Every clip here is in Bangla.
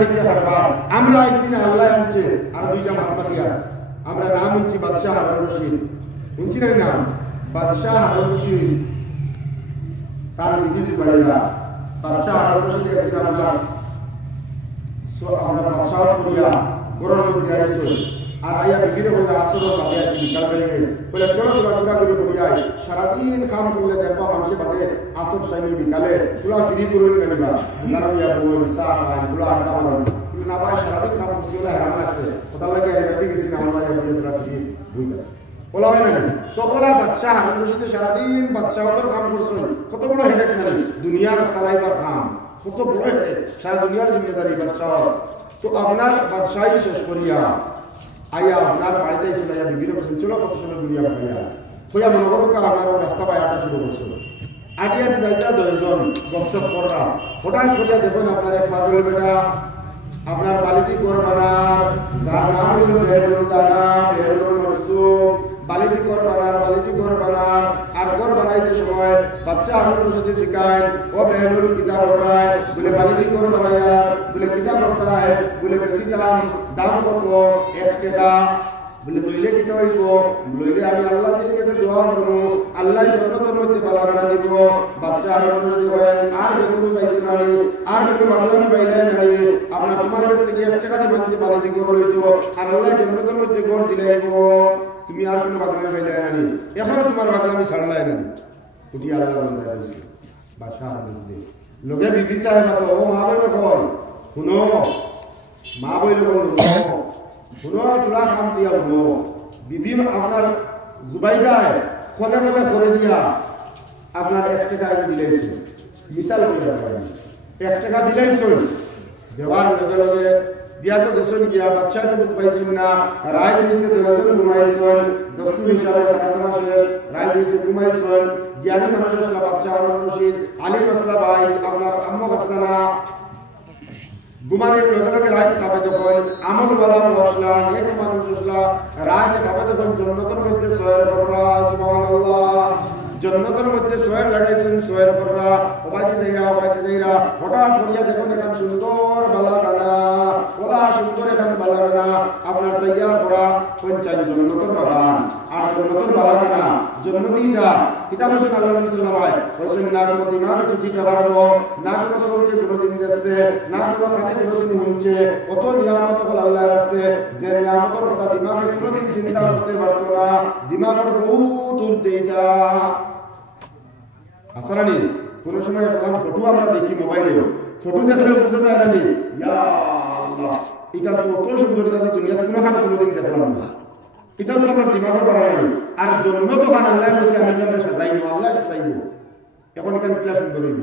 দেখিয়া পারবা আমরা আইছি না আল্লাহ আনছে আর দুইটা মারমালিয়া আমরা নাম হচ্ছি বাদশাহ হারুন রশিদ শুনছি না নাম বাদশাহ হারুন রশিদ তার বিবি জুবাইরা বাদশাহ হারুন রশিদ একদিন আমরা বাদশাহ করিয়া গরম মধ্যে আইসো আর আইয়া বিবির হইলে আসর বাদে আর বিকাল টাইমে বলে চলো তোরা ঘোরাঘুরি করিয়াই সারাদিন কাম করলে দেখবা মানুষে বাদে আসর টাইমে বিকালে তোলা ফ্রি করুন নিবা কারণ ইয়া বই চা খাই তোলা আড্ডা মারুন না ভাই সারাদিন কাম করছি বলে হেরান লাগছে কোথাও লাগে আর বেঁধে গেছি না আমরা দিয়ে তোরা ফ্রি বই আছে বলা হয় না তখন বাদশাহ হারুন রশিদে সারাদিন বাদশাহতর কাম করছেন কত বড় হেডেক জানি দুনিয়ার চালাইবার কাম কত বড় হেডেক সারা দুনিয়ার জিম্মেদারি বাদশাহ তো আপনার বাদশাহী শেষ করিয়া আইয়া আপনার বাড়িতে এসে আইয়া বিবির বসেন চলো কত সময় ঘুরিয়া ভাইয়া হইয়া মনে করো আপনার রাস্তা পায়ে হাঁটা শুরু করছিল আটি আটি যাইতা 10 জন গপসপ করা হঠাৎ করিয়া দেখুন আপনার এক পাগল বেটা আপনার বালিটি ঘর বানার যার নাম হইল বেহলুল দানা বেহলুল মরসুম বালিটি ঘর বানার আর ঘর বানাইতে সময় বাচ্চা হারুন রশিদে শিখায় ও বেহলুল কিতাব পড়ায় বলে বালিটি ঘর বানায়ার বলে কিতাব পড়ায় বলে বেশি দাম কত 1 টাকা বলে লইলে কিতা হইব লইলে আমি আল্লাহ জির কাছে দোয়া করব আল্লাহ জন্নতের মধ্যে বালা বানা দিব বাচ্চা হারুন রশিদ হয় আর বেগুনি পাইছে না আর কোনো বাগলামি পাইলে না আপনার তোমার কাছ থেকে 1 টাকা দিয়ে বাচ্চা বালিটি ঘর লইতো আর আল্লাহ জন্নতের মধ্যে ঘর দিলাইব তুমি আর কোনো বাগলামি পাইলে না এখনো তোমার বাগলামি ছাড়লাই না উঠি আল্লাহ বন্ধা বলছে বাদশাহ হারুন রশিদ লোকে বিবি সাহেবা তো ও মা বইল কোন শুনো মা বইল কোন শুনো তোরা কাম দিয়া শুনো বিবি আপনার জুবাইদায় খলে খলে করে দিয়া আপনার 1 টাকা দিলাইছে মিসাল করিয়া 1 টাকা দিলাইছে দেওয়ার লগে লগে দিয়া তো গেছেন গিয়া বাচ্চা তো পাইছেন না রায় দিয়েছে 10 ঘুমাইছেন দস্তুর হিসাবে খানাদানা শেষ রায় দিয়েছে ঘুমাইছেন জ্ঞানী মানুষ আসলা বাচ্চা হারুন রশিদ আলিম আসলা ভাই আপনার আম্মা আসলা না ঘুমানোর লগে লগে রায় খাবে তখন আমল বলা আসলা এক মানুষ আসলা রায় খাবে তখন জন্নতের মধ্যে সয়ের কররা সুবহানাল্লাহ জন্নতের মধ্যে সোয়ের লাগাইছেন সোয়ের কররা ওবাইতে যাইরা হঠাৎ করিয়া দেখুন এখান সুন্দর বালাগানা ওলা সুন্দর এখান বালাগানা আপনার তৈয়ার করা পঞ্চায়েত জন্নতের বাগান আর জন্নতের বালাগানা জন্নতিটা কিতাব হোসেন আল্লাহ সাল্লাল্লাহু হোসেন না কোনো দিমাগ সুচিতে পারবো না কোনো সৌকে কোনোদিন দেখছে না কোনো কানে কোনোদিন শুনছে কত নিয়ামত আল্লাহ রাখছে যে নিয়ামতের কথা দিমাগে কোনোদিন চিন্তা করতে পারতো না দিমাগের বহুত উর্ধে এটা আসরানি কোন সময় এখন ফটো আমরা দেখি মোবাইলে ফটো দেখলেও বোঝা যায় না ইয়া আল্লাহ এটা তো অত সুন্দর এটা দুনিয়াতে কোনোদিন দেখলাম না এটা তো আমার দিমাগের বাড়ানো আর জন্য তো খান আল্লাহ বলছে আমি এখানে সাজাইবো আল্লাহ সাজাইবো এখন এখানে কি সুন্দর হইব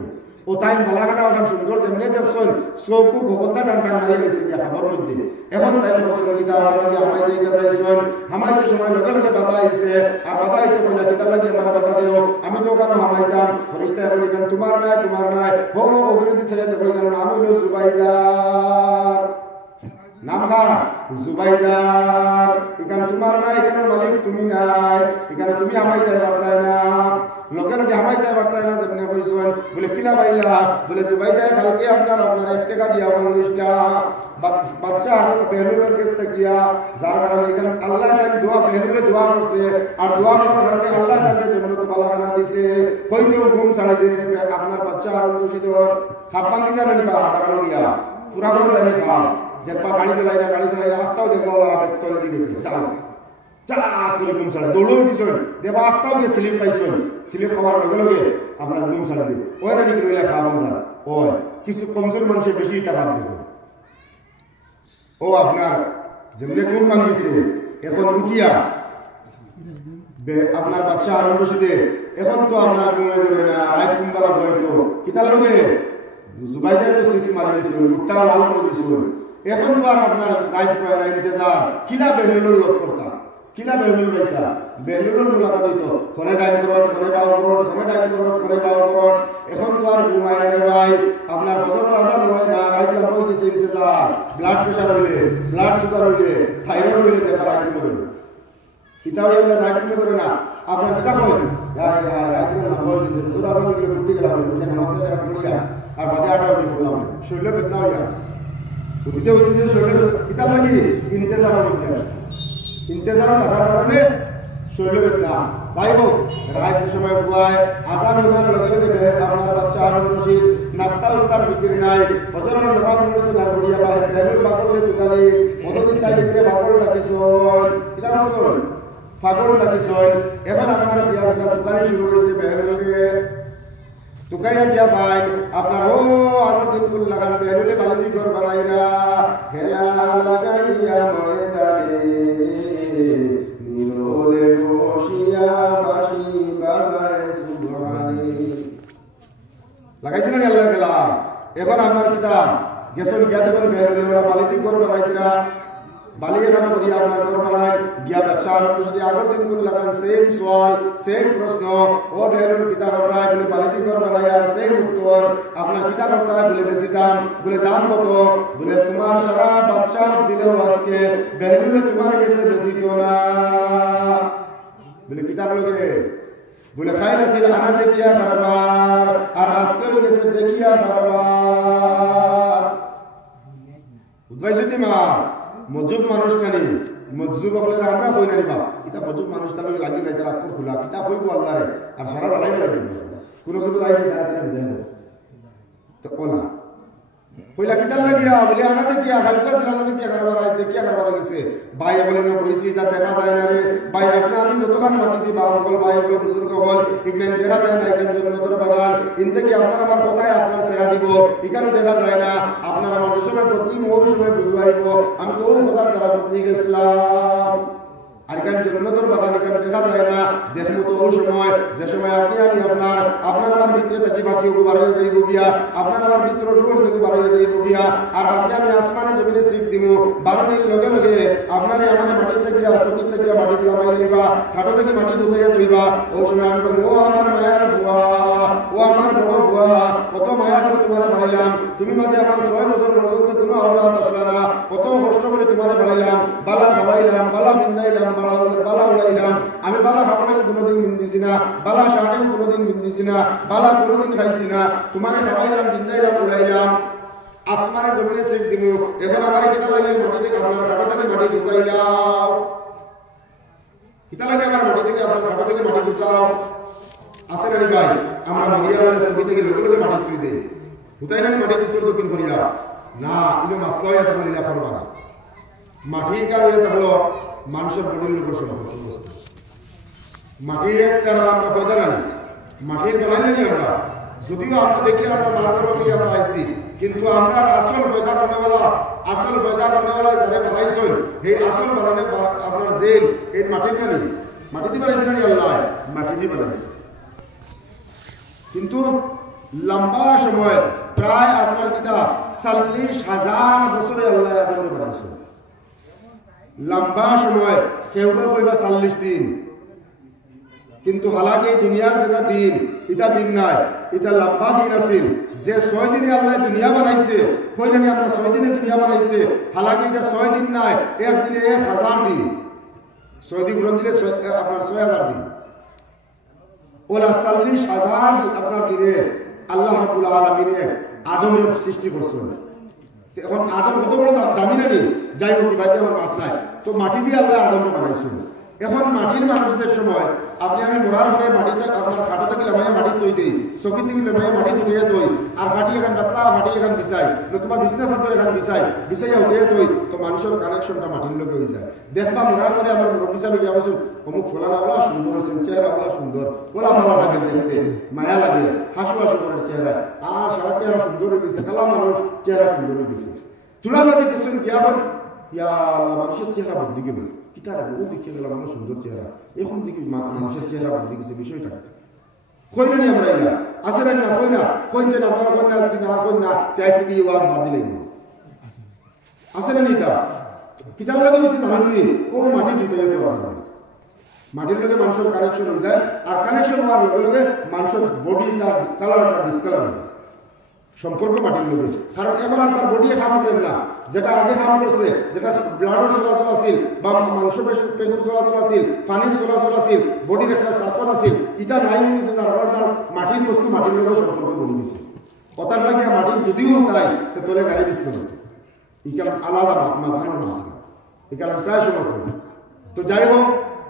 ও তাই বালাগানা ওখান সুন্দর যেমনি দেখছেন চৌকু গোগলটা টান টান মারিয়ে গেছে গিয়া খাবার মধ্যে এখন তাই পছন্দিতা ওখানে আমায় যাইতে চাইছেন আমাইতে সময় লগে লগে বাধা আইছে আর বাধা আইতে কইলা কিতা লাগে আমার বাধা দেও আমি তো ওখানে হামাইতাম ফরিস্তা এখন এখান তোমার নাই ও অভিনতি ছেড়ে কই কারণ আমি হলো জুবাইদার নাম খা জুবাইদার এখানে তোমার নাই এখানে মালিক তুমি নাই এখানে তুমি হামাইতে পারতাই না লগে লগে হামাইতে পারতাই না যেমনি কইছেন বলে কিলা পাইলা বলে জুবাইদার কালকে আপনার 1 টাকা দিয়া বাংলাদেশটা বাদশাহ হারুন বেহলুলের কাছ থেকে গিয়া যার কারণে এখানে আল্লাহ তার দোয়া বেহলুলে দোয়া করছে আর দোয়া করার কারণে আল্লাহ তাকে জন্নত বালাগানা দিছে কইতেও ঘুম ছাড়ি দে আপনার বাচ্চা হারুন রশিদর খাপ্পান কি জানেন বা আধা কারণ গিয়া পুরা করে জানি খাম দেখবা গাড়ি চালাইরা রাস্তাও দেখবো তলে দিয়ে গেছে যাও চা করে ঘুম ছাড়ে দৌড়েও দিছেন দেখবা রাস্তাও গিয়ে স্লিপ পাইছেন স্লিপ খাওয়ার লগে লগে আপনার ঘুম ছাড়ে দিয়ে ওই রানি রইলে খাব আমরা ওই কিছু কমজোর মানুষের বেশি টাকা দেবে ও আপনার যেমনি ঘুম ভাঙিছে এখন উঠিয়া আপনার বাচ্চা হারুন রশিদে এখন তো আপনার ঘুমে দেবে না রাত ঘুমবালা হয়তো কিতার লগে জুবাইদাই তো 6 মারি দিছিল উঠটাও লাল করে দিছিল এখন তো আর আপনার রাইট পায় না ইন্তজার কিলা বেহলুল লোক করতা কিলা বেহলুল হইতা বেহলুল মুলাকাত হইতো ফোনে ডাইল করন ফোনে বাউ করন এখন তো আর ঘুমায় রে ভাই আপনার ফজর আজান হয় না রাইট লাগবো কিছু ইন্তজার ব্লাড প্রেসার হইলে ব্লাড সুগার হইলে থাইরয়েড হইলে দেখবা রাইট করে কিতাও এলে রাইট করে না আপনার কিতা কই রাইট করে না বই দিছে ফজর আজান হইলে উঠে গেলাম নামাজের এক মিয়া আর বাদে আটা উঠে পড়লাম শরীরে বেদনা হয়ে যাচ্ছে উঠিতে উঠিতে শরীরে কিতা লাগি ইন্তেজারের মধ্যে ইন্তেজার থাকার কারণে শরীরে ব্যথা যাই হোক রাতের সময় বুয়ায় আজান হওয়ার লগে লগে আপনার বাচ্চা হারুন রশিদ নাস্তা উস্তার ফিকির নাই ফজরের নামাজ পড়ছে না পড়িয়া বা বেহুল পাগলের দোকানে মতদিন তাই ভিতরে পাগল রাখিছন কিতা বলছন পাগল রাখিছন এখন আপনার বিয়া দোকানে শুরু হয়েছে বেহুলকে তুকাইয়া গিয়া ভাই আপনার ও আগর দিন কুল লাগান বেহুলে বালদি ঘর বানাইরা খেলা লাগাইয়া ময়দানে নিরোলে বসিয়া বাঁশি বাজায় সুবহানি লাগাইছে না আল্লাহ খেলা এখন আপনার কিতাব গেছন গিয়া দেখুন বেহুলে ওরা বালদি ঘর বানাইতরা বালি এখানে করিয়া আপনার ঘর বানায় গিয়া ব্যবসা যদি আগর দিন কুল লাগান সেম সওয়াল সেম প্রশ্ন ও বেহুল কিতাব রায় বলে বালিদি ঘর বানায় আর সেম উত্তর আপনার কিতাব রায় বলে বেশি দাম বলে দাম কত বলে তোমার সারা বাদশাহ দিলেও আজকে বেহুলে তোমার কাছে বেশি তো না বলে কিতাব লোকে বলে খাইল আছিল আনা দেখিয়া কারবার আর আজকে হয়ে গেছে দেখিয়া কারবার বুঝবাইছি মা মজুব মানুষ নানি মজুব হলে আমরা কই নানি বা এটা মজুব মানুষ তার লগে লাগি নাই তার আক্কর খোলা কিতা কইব আল্লাহরে আর সারা জানাই লাগি কোন সুবিধা আইছে তাড়াতাড়ি বিদায় হবে তো ওলা কইলা কিতা লাগিয়া বলে আনা দেখিয়া হালকাস আনা দেখিয়া কারবার আজ দেখিয়া কারবার গেছে ভাই বলে না কইছি তা দেখা যায় না রে ভাই আপনি আমি যতখান মাতিছি বা বল ভাই বল বুজুর্গ বল ইগলেন দেখা যায় না ইগলেন জন্নতর বাগান ইনতে কি আপনার আমার কথায় আপনার সেরা দিব এখানে দেখা যায় না আপনার আমার যে সময় পত্নী ওই সময় বুঝাইব আমি তো কথার দ্বারা পত্নী গেছিলাম আর কেন জন্নতর বাগান এখানে দেখা যায় না দেখবো তো ওই সময় যে সময় আপনি আমি আপনার আমার ভিতরে তাকে বাকি বাড়িয়ে যাইব গিয়া আপনার আমার ভিতরে রোজ বাড়িয়ে যাইব গিয়া আর আপনি আমি আসমানে জমিনে শিখ দিব বারণের লগে লগে আপনার আমার মাটির থেকে সতীর থেকে মাটি লাগাই লইবা খাটো থেকে মাটি ধুকাইয়া দইবা ওই সময় আমি ও আমার মায়ার ভুয়া ও আমার বড় ভুয়া কত মায়া করে তোমার বাড়িলাম তুমি মাঝে আমার 6 বছর পর্যন্ত কোনো আওলাদ আসলে না কত কষ্ট করে তোমার বাড়িলাম বালা খাওয়াইলাম বালা বিন্দাইলাম বালা উড়াইলাম আমি বালা খাবারের কোনোদিন বিন্দিছি না বালা শার্টের কোনোদিন বিন্দিছি না বালা কোনোদিন খাইছি না তোমাকে খাওয়াইলাম বিন্দাইলাম উড়াইলাম আসমানে জমিনে শিখ দিব এখন আমার কিতা লাগে মাটি থেকে আপনার খাটো থেকে মাটি ঢুকাইলাম কিতা লাগে আমার মাটি থেকে আপনার খাটো থেকে মাটি ঢুকাও আসে না ভাই আমরা মরিয়ার ছবি থেকে লোকে লোকে মাটি তুই দে হুতাই না মাটি উত্তর দক্ষিণ করিয়া না ইনো মাসলা হইয়া থাকলে ইলা করবা না মাটির কারণে থাকলো মানুষের বডির লোকের সম্পর্ক মাটির একটা আমরা ফয়দা জানি মাটির বানাইলে নি আমরা যদিও আমরা দেখি আমরা মারবার বাকি আমরা আইছি কিন্তু আমরা আসল ফয়দা করনেওয়ালা যারা বানাইছেন এই আসল বানানে আপনার জেল এই মাটির নানি মাটিতে বানাইছে নানি আল্লাহ মাটি দিয়ে বানাইছে কিন্তু লম্বা সময় প্রায় আপনার কিতা 40,000 বছরে আল্লাহ আদম বানাইছে লম্বা সময় কেউ কেউ কইবা 40 দিন কিন্তু হালাকি দুনিয়ার যেটা দিন এটা দিন নাই এটা লম্বা দিন আছিল যে 6 দিনে আল্লাহ দুনিয়া বানাইছে কইলানি আমরা 6 দিনে দুনিয়া বানাইছে হালাকি এটা 6 দিন নাই এক দিনে 1000 দিন 6 দিন পুরন দিলে আপনার 6000 দিন ওলা 40,000 দিন আপনার দিনে আল্লাহ রাব্বুল আলামিন আদমের সৃষ্টি করছেন এখন আদম কত বড় দামি নাকি যাই হোক ভাইতে আমার মাত নাই তো মাটি দিয়ে আল্লাহ আদমকে বানাইছেন এখন মাটির মানুষের সময় আপনি আমি মরার পরে মাটিতে আপনার খাটো থেকে লেমাইয়া মাটি তৈ দিই চকির থেকে লেমাইয়া মাটি তুলিয়ে তৈ আর ফাটি এখান পাতলা ফাটি এখান বিছাই নতুবা বিছনা চাদর এখান বিছাইয়া উঠিয়ে তৈ তো মানুষের কানেকশনটা মাটির লোকে হয়ে যায় দেখবা মরার পরে আমার মুরব্বী সাহেব গিয়ে বলছেন অমুক ফলানা ওলা সুন্দর হয়েছেন চেহারা ওলা সুন্দর ওলা ভালো লাগে দেখতে মায়া লাগে হাসু করে চেহারা আর সারা চেহারা সুন্দর হয়ে গেছে কালা মানুষ চেহারা সুন্দর হয়ে গেছে তুলা বাদে গেছেন গিয়া হয় ইয়া আল্লাহ মানুষের চেহারা বদলে গেল কিতারে বহু দেখে গেলাম আমার সুন্দর চেহারা এখন দেখি মানুষের চেহারা বদলে গেছে বিষয়টা কই না আমরা ইয়া আসলে না কইছেন আপনারা কই না তাই থেকে আওয়াজ বাদ দিলেন আসলে না এটা কিতাব লাগে হইছে জানেননি ও মাটি দিতে যেতে হবে মাটির লগে মানুষের কানেকশন হয়ে যায় আর কানেকশন হওয়ার লগে লগে মানুষের বডিটা কালারটা ডিসকালার হয়ে যায় সম্পর্ক মাটির লগে কারণ এখন আর তার বডি হাম করেন না যেটা আগে হাম করছে যেটা ব্লাডের চলাচল আছিল বা মাংস পেশির চলাচল আছিল পানির চলাচল আছিল বডির একটা তাকত আছিল এটা নাই হয়ে গেছে যার কারণে তার মাটির বস্তু মাটির লগে সম্পর্ক বনে গেছে কথার লাগে মাটি যদিও তাই তোলে গাড়ি বিস্তার এখানে আলাদা মাঝখানে মাছ এখানে প্রায় সময় করি। তো যাই হোক,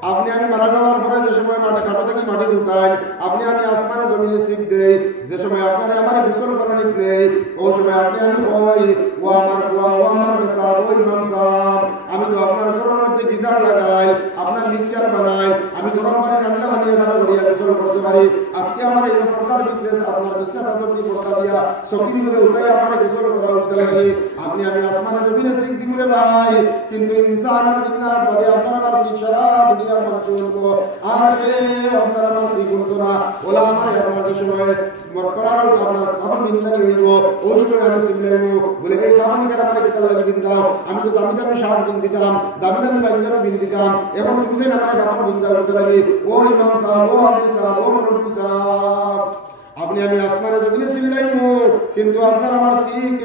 আপনি আমি মারা যাওয়ার পরে যে সময় মাঠে খাটো থেকে মাটি ঢুকাই, আপনি আমি আসমানে জমিনে শিখ দেই, যে সময় আপনার আমার গোসল করানিত নেই, ওই সময় আপনি আমি কই ও আমার বুয়া ও আমার মেসাব ও ইমাম সাহেব, আমি তো আপনার ঘরের মধ্যে গিজার লাগাই, আপনার মিক্সচার বানাই, আমি গরম পানি ঠান্ডা বানিয়ে খানা করিয়া গোসল করতে পারি। আজকে আমার এই সরকার বিক্রেস আপনার বিছনা চাদর দিয়ে পড়তা দিয়া সকিরি করে উঠাই আমার গোসল করা উঠতে লাগে, আপনি আমি আসমানে জমিনে শিখ দিব রে ভাই। কিন্তু ইনসানের জিন্নাত বাদে আপনার আমার শিখ সারা দুনিয়ার মানুষ বলবো, আর আপনার আমার শিখ বলতো না, ওলা আমার আপনার যে সময় করার আপনার খাবার বিন্দানি হইব, ওই সময় আমি চিল্লাইব বলে এই খাবানি কেন আমার কেতাল লাগে বিন দাও, আমি তো দামি দামি শার্ট বিন দিতাম, দামি দামি পাঞ্জাবি বিন দিতাম, এখন কোনদিন আমার খাবার বিন দাও দিতে লাগে। ও ইমাম সাহেব, ও আমির সাহেব, ও মুরব্বী সাহেব, আপনি আমি আসমানে জমিনে চিল্লাইব, কিন্তু আপনার আমার শিখ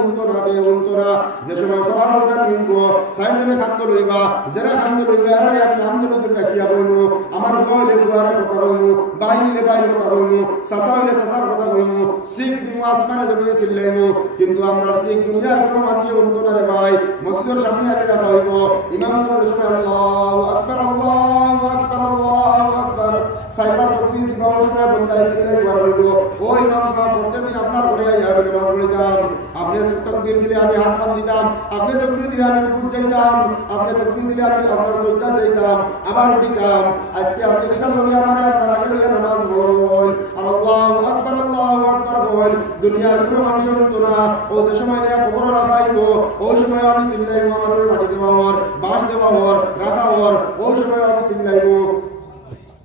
উল্টো না বে উল্টো না। যে সময় করার ওটা নিব সাইজনে খাদ্য লইবা, যারা খাদ্য লইবা আর আমি আমদনদের ডাকিয়া কইব, আমার বইলে ফুয়ার কথা কইব, বাইলে বাইরে কথা কইব, সাসা হইলে সাসার কথা কইব, শিখ দিব আসমানে জমিনে চিল্লাইব, কিন্তু আমরা শিখ দুনিয়ার কোনো মানুষ উল্টো না রে ভাই। মসজিদের সামনে আনি রাখা হইব, ইমাম সাহেব যে সময় আল্লাহু আকবার আল্লাহু আকবার আল্লাহু আকবার সাইবার তকবীর দিবা, ওই সময় বন্দায় চিল্লাই করা হইব। ও ইমাম সাহেব প্রত্যেকদিন আপনার ঘরে আইয়া আমি নামাজ পড়িতাম, আপনি তকবীর দিলে আমি হাত বান দিতাম, আপনি তকবীর দিলে আমি রুকু যাইতাম, আপনি তকবীর দিলে আমি আপনার সজদা যাইতাম, আবার উঠিতাম। আজকে আপনি এখান থেকে আমার আপনার আগে লইয়া নামাজ পড়ুন আর আল্লাহু আকবার বল, দুনিয়ার কোনো মানুষ হতো না। ও যে সময় নিয়ে কবর রাখা হইব, ওই সময় আমি চিল্লাইব, আমার মাটি দেওয়া হর, বাঁশ দেওয়া হর, রাখা হর, ওই সময় আমি চিল্লাইব,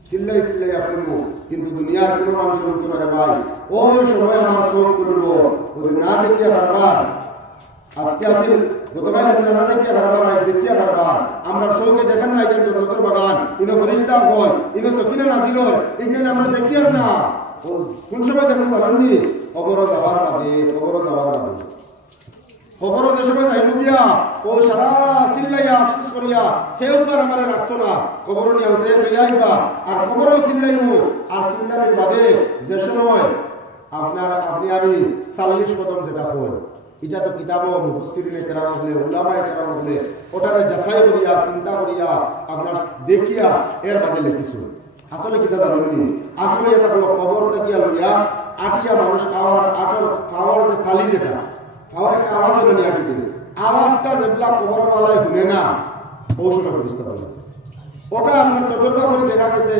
চিল্লাই চিল্লাই আপনি। কিন্তু দুনিয়ার কোনো মানুষ হতো না রে ভাই। ওই সময় আমার চোখ খুলবো, না দেখিয়া কারবার আজকে আসিল, গতকাল আসিল না দেখিয়া কারবার, আজ দেখিয়া কারবার। আমরা চোখে দেখেন না এটা জন্নতের বাগান, ইনো ফরিস্তা হল, ইনো সকিনা নাজিল, এখানে আমরা দেখি আর না। ও কোন সময় দেখুন জানাননি? খবর যাওয়ার বাদে, খবর যাওয়ার বাদে, খবর যে সময় যাইব গিয়া ও সারা চিল্লাইয়া আফসোস করিয়া কেউ তো আর আমার রাখতো না, খবর নিয়ে উঠে লইয়া আইবা আর খবরও চিল্লাইব। আর চিল্লানির বাদে যে সময় আপনি আমি 40 কদম যেটা হয়, এটা তো কিতাবও মুফাসসিরিনে কেরাম হলে, উলামায়ে কেরাম হলে ওটারে যাচাই করিয়া চিন্তা করিয়া আপনার দেখিয়া এর বাদে লিখিছো। আসলে কিতা জানেননি? আসলে এটা হলো খবর দেখিয়া লইয়া আটিয়া মানুষ খাওয়ার যে কালি যেটা খাওয়ার একটা আওয়াজ হলো নি আটিতে, আওয়াজটা যেগুলা খবর পালায় শুনে না, ও সময় ফেরেশতা হয়ে গেছে। ওটা আপনার তজরবা করে দেখা গেছে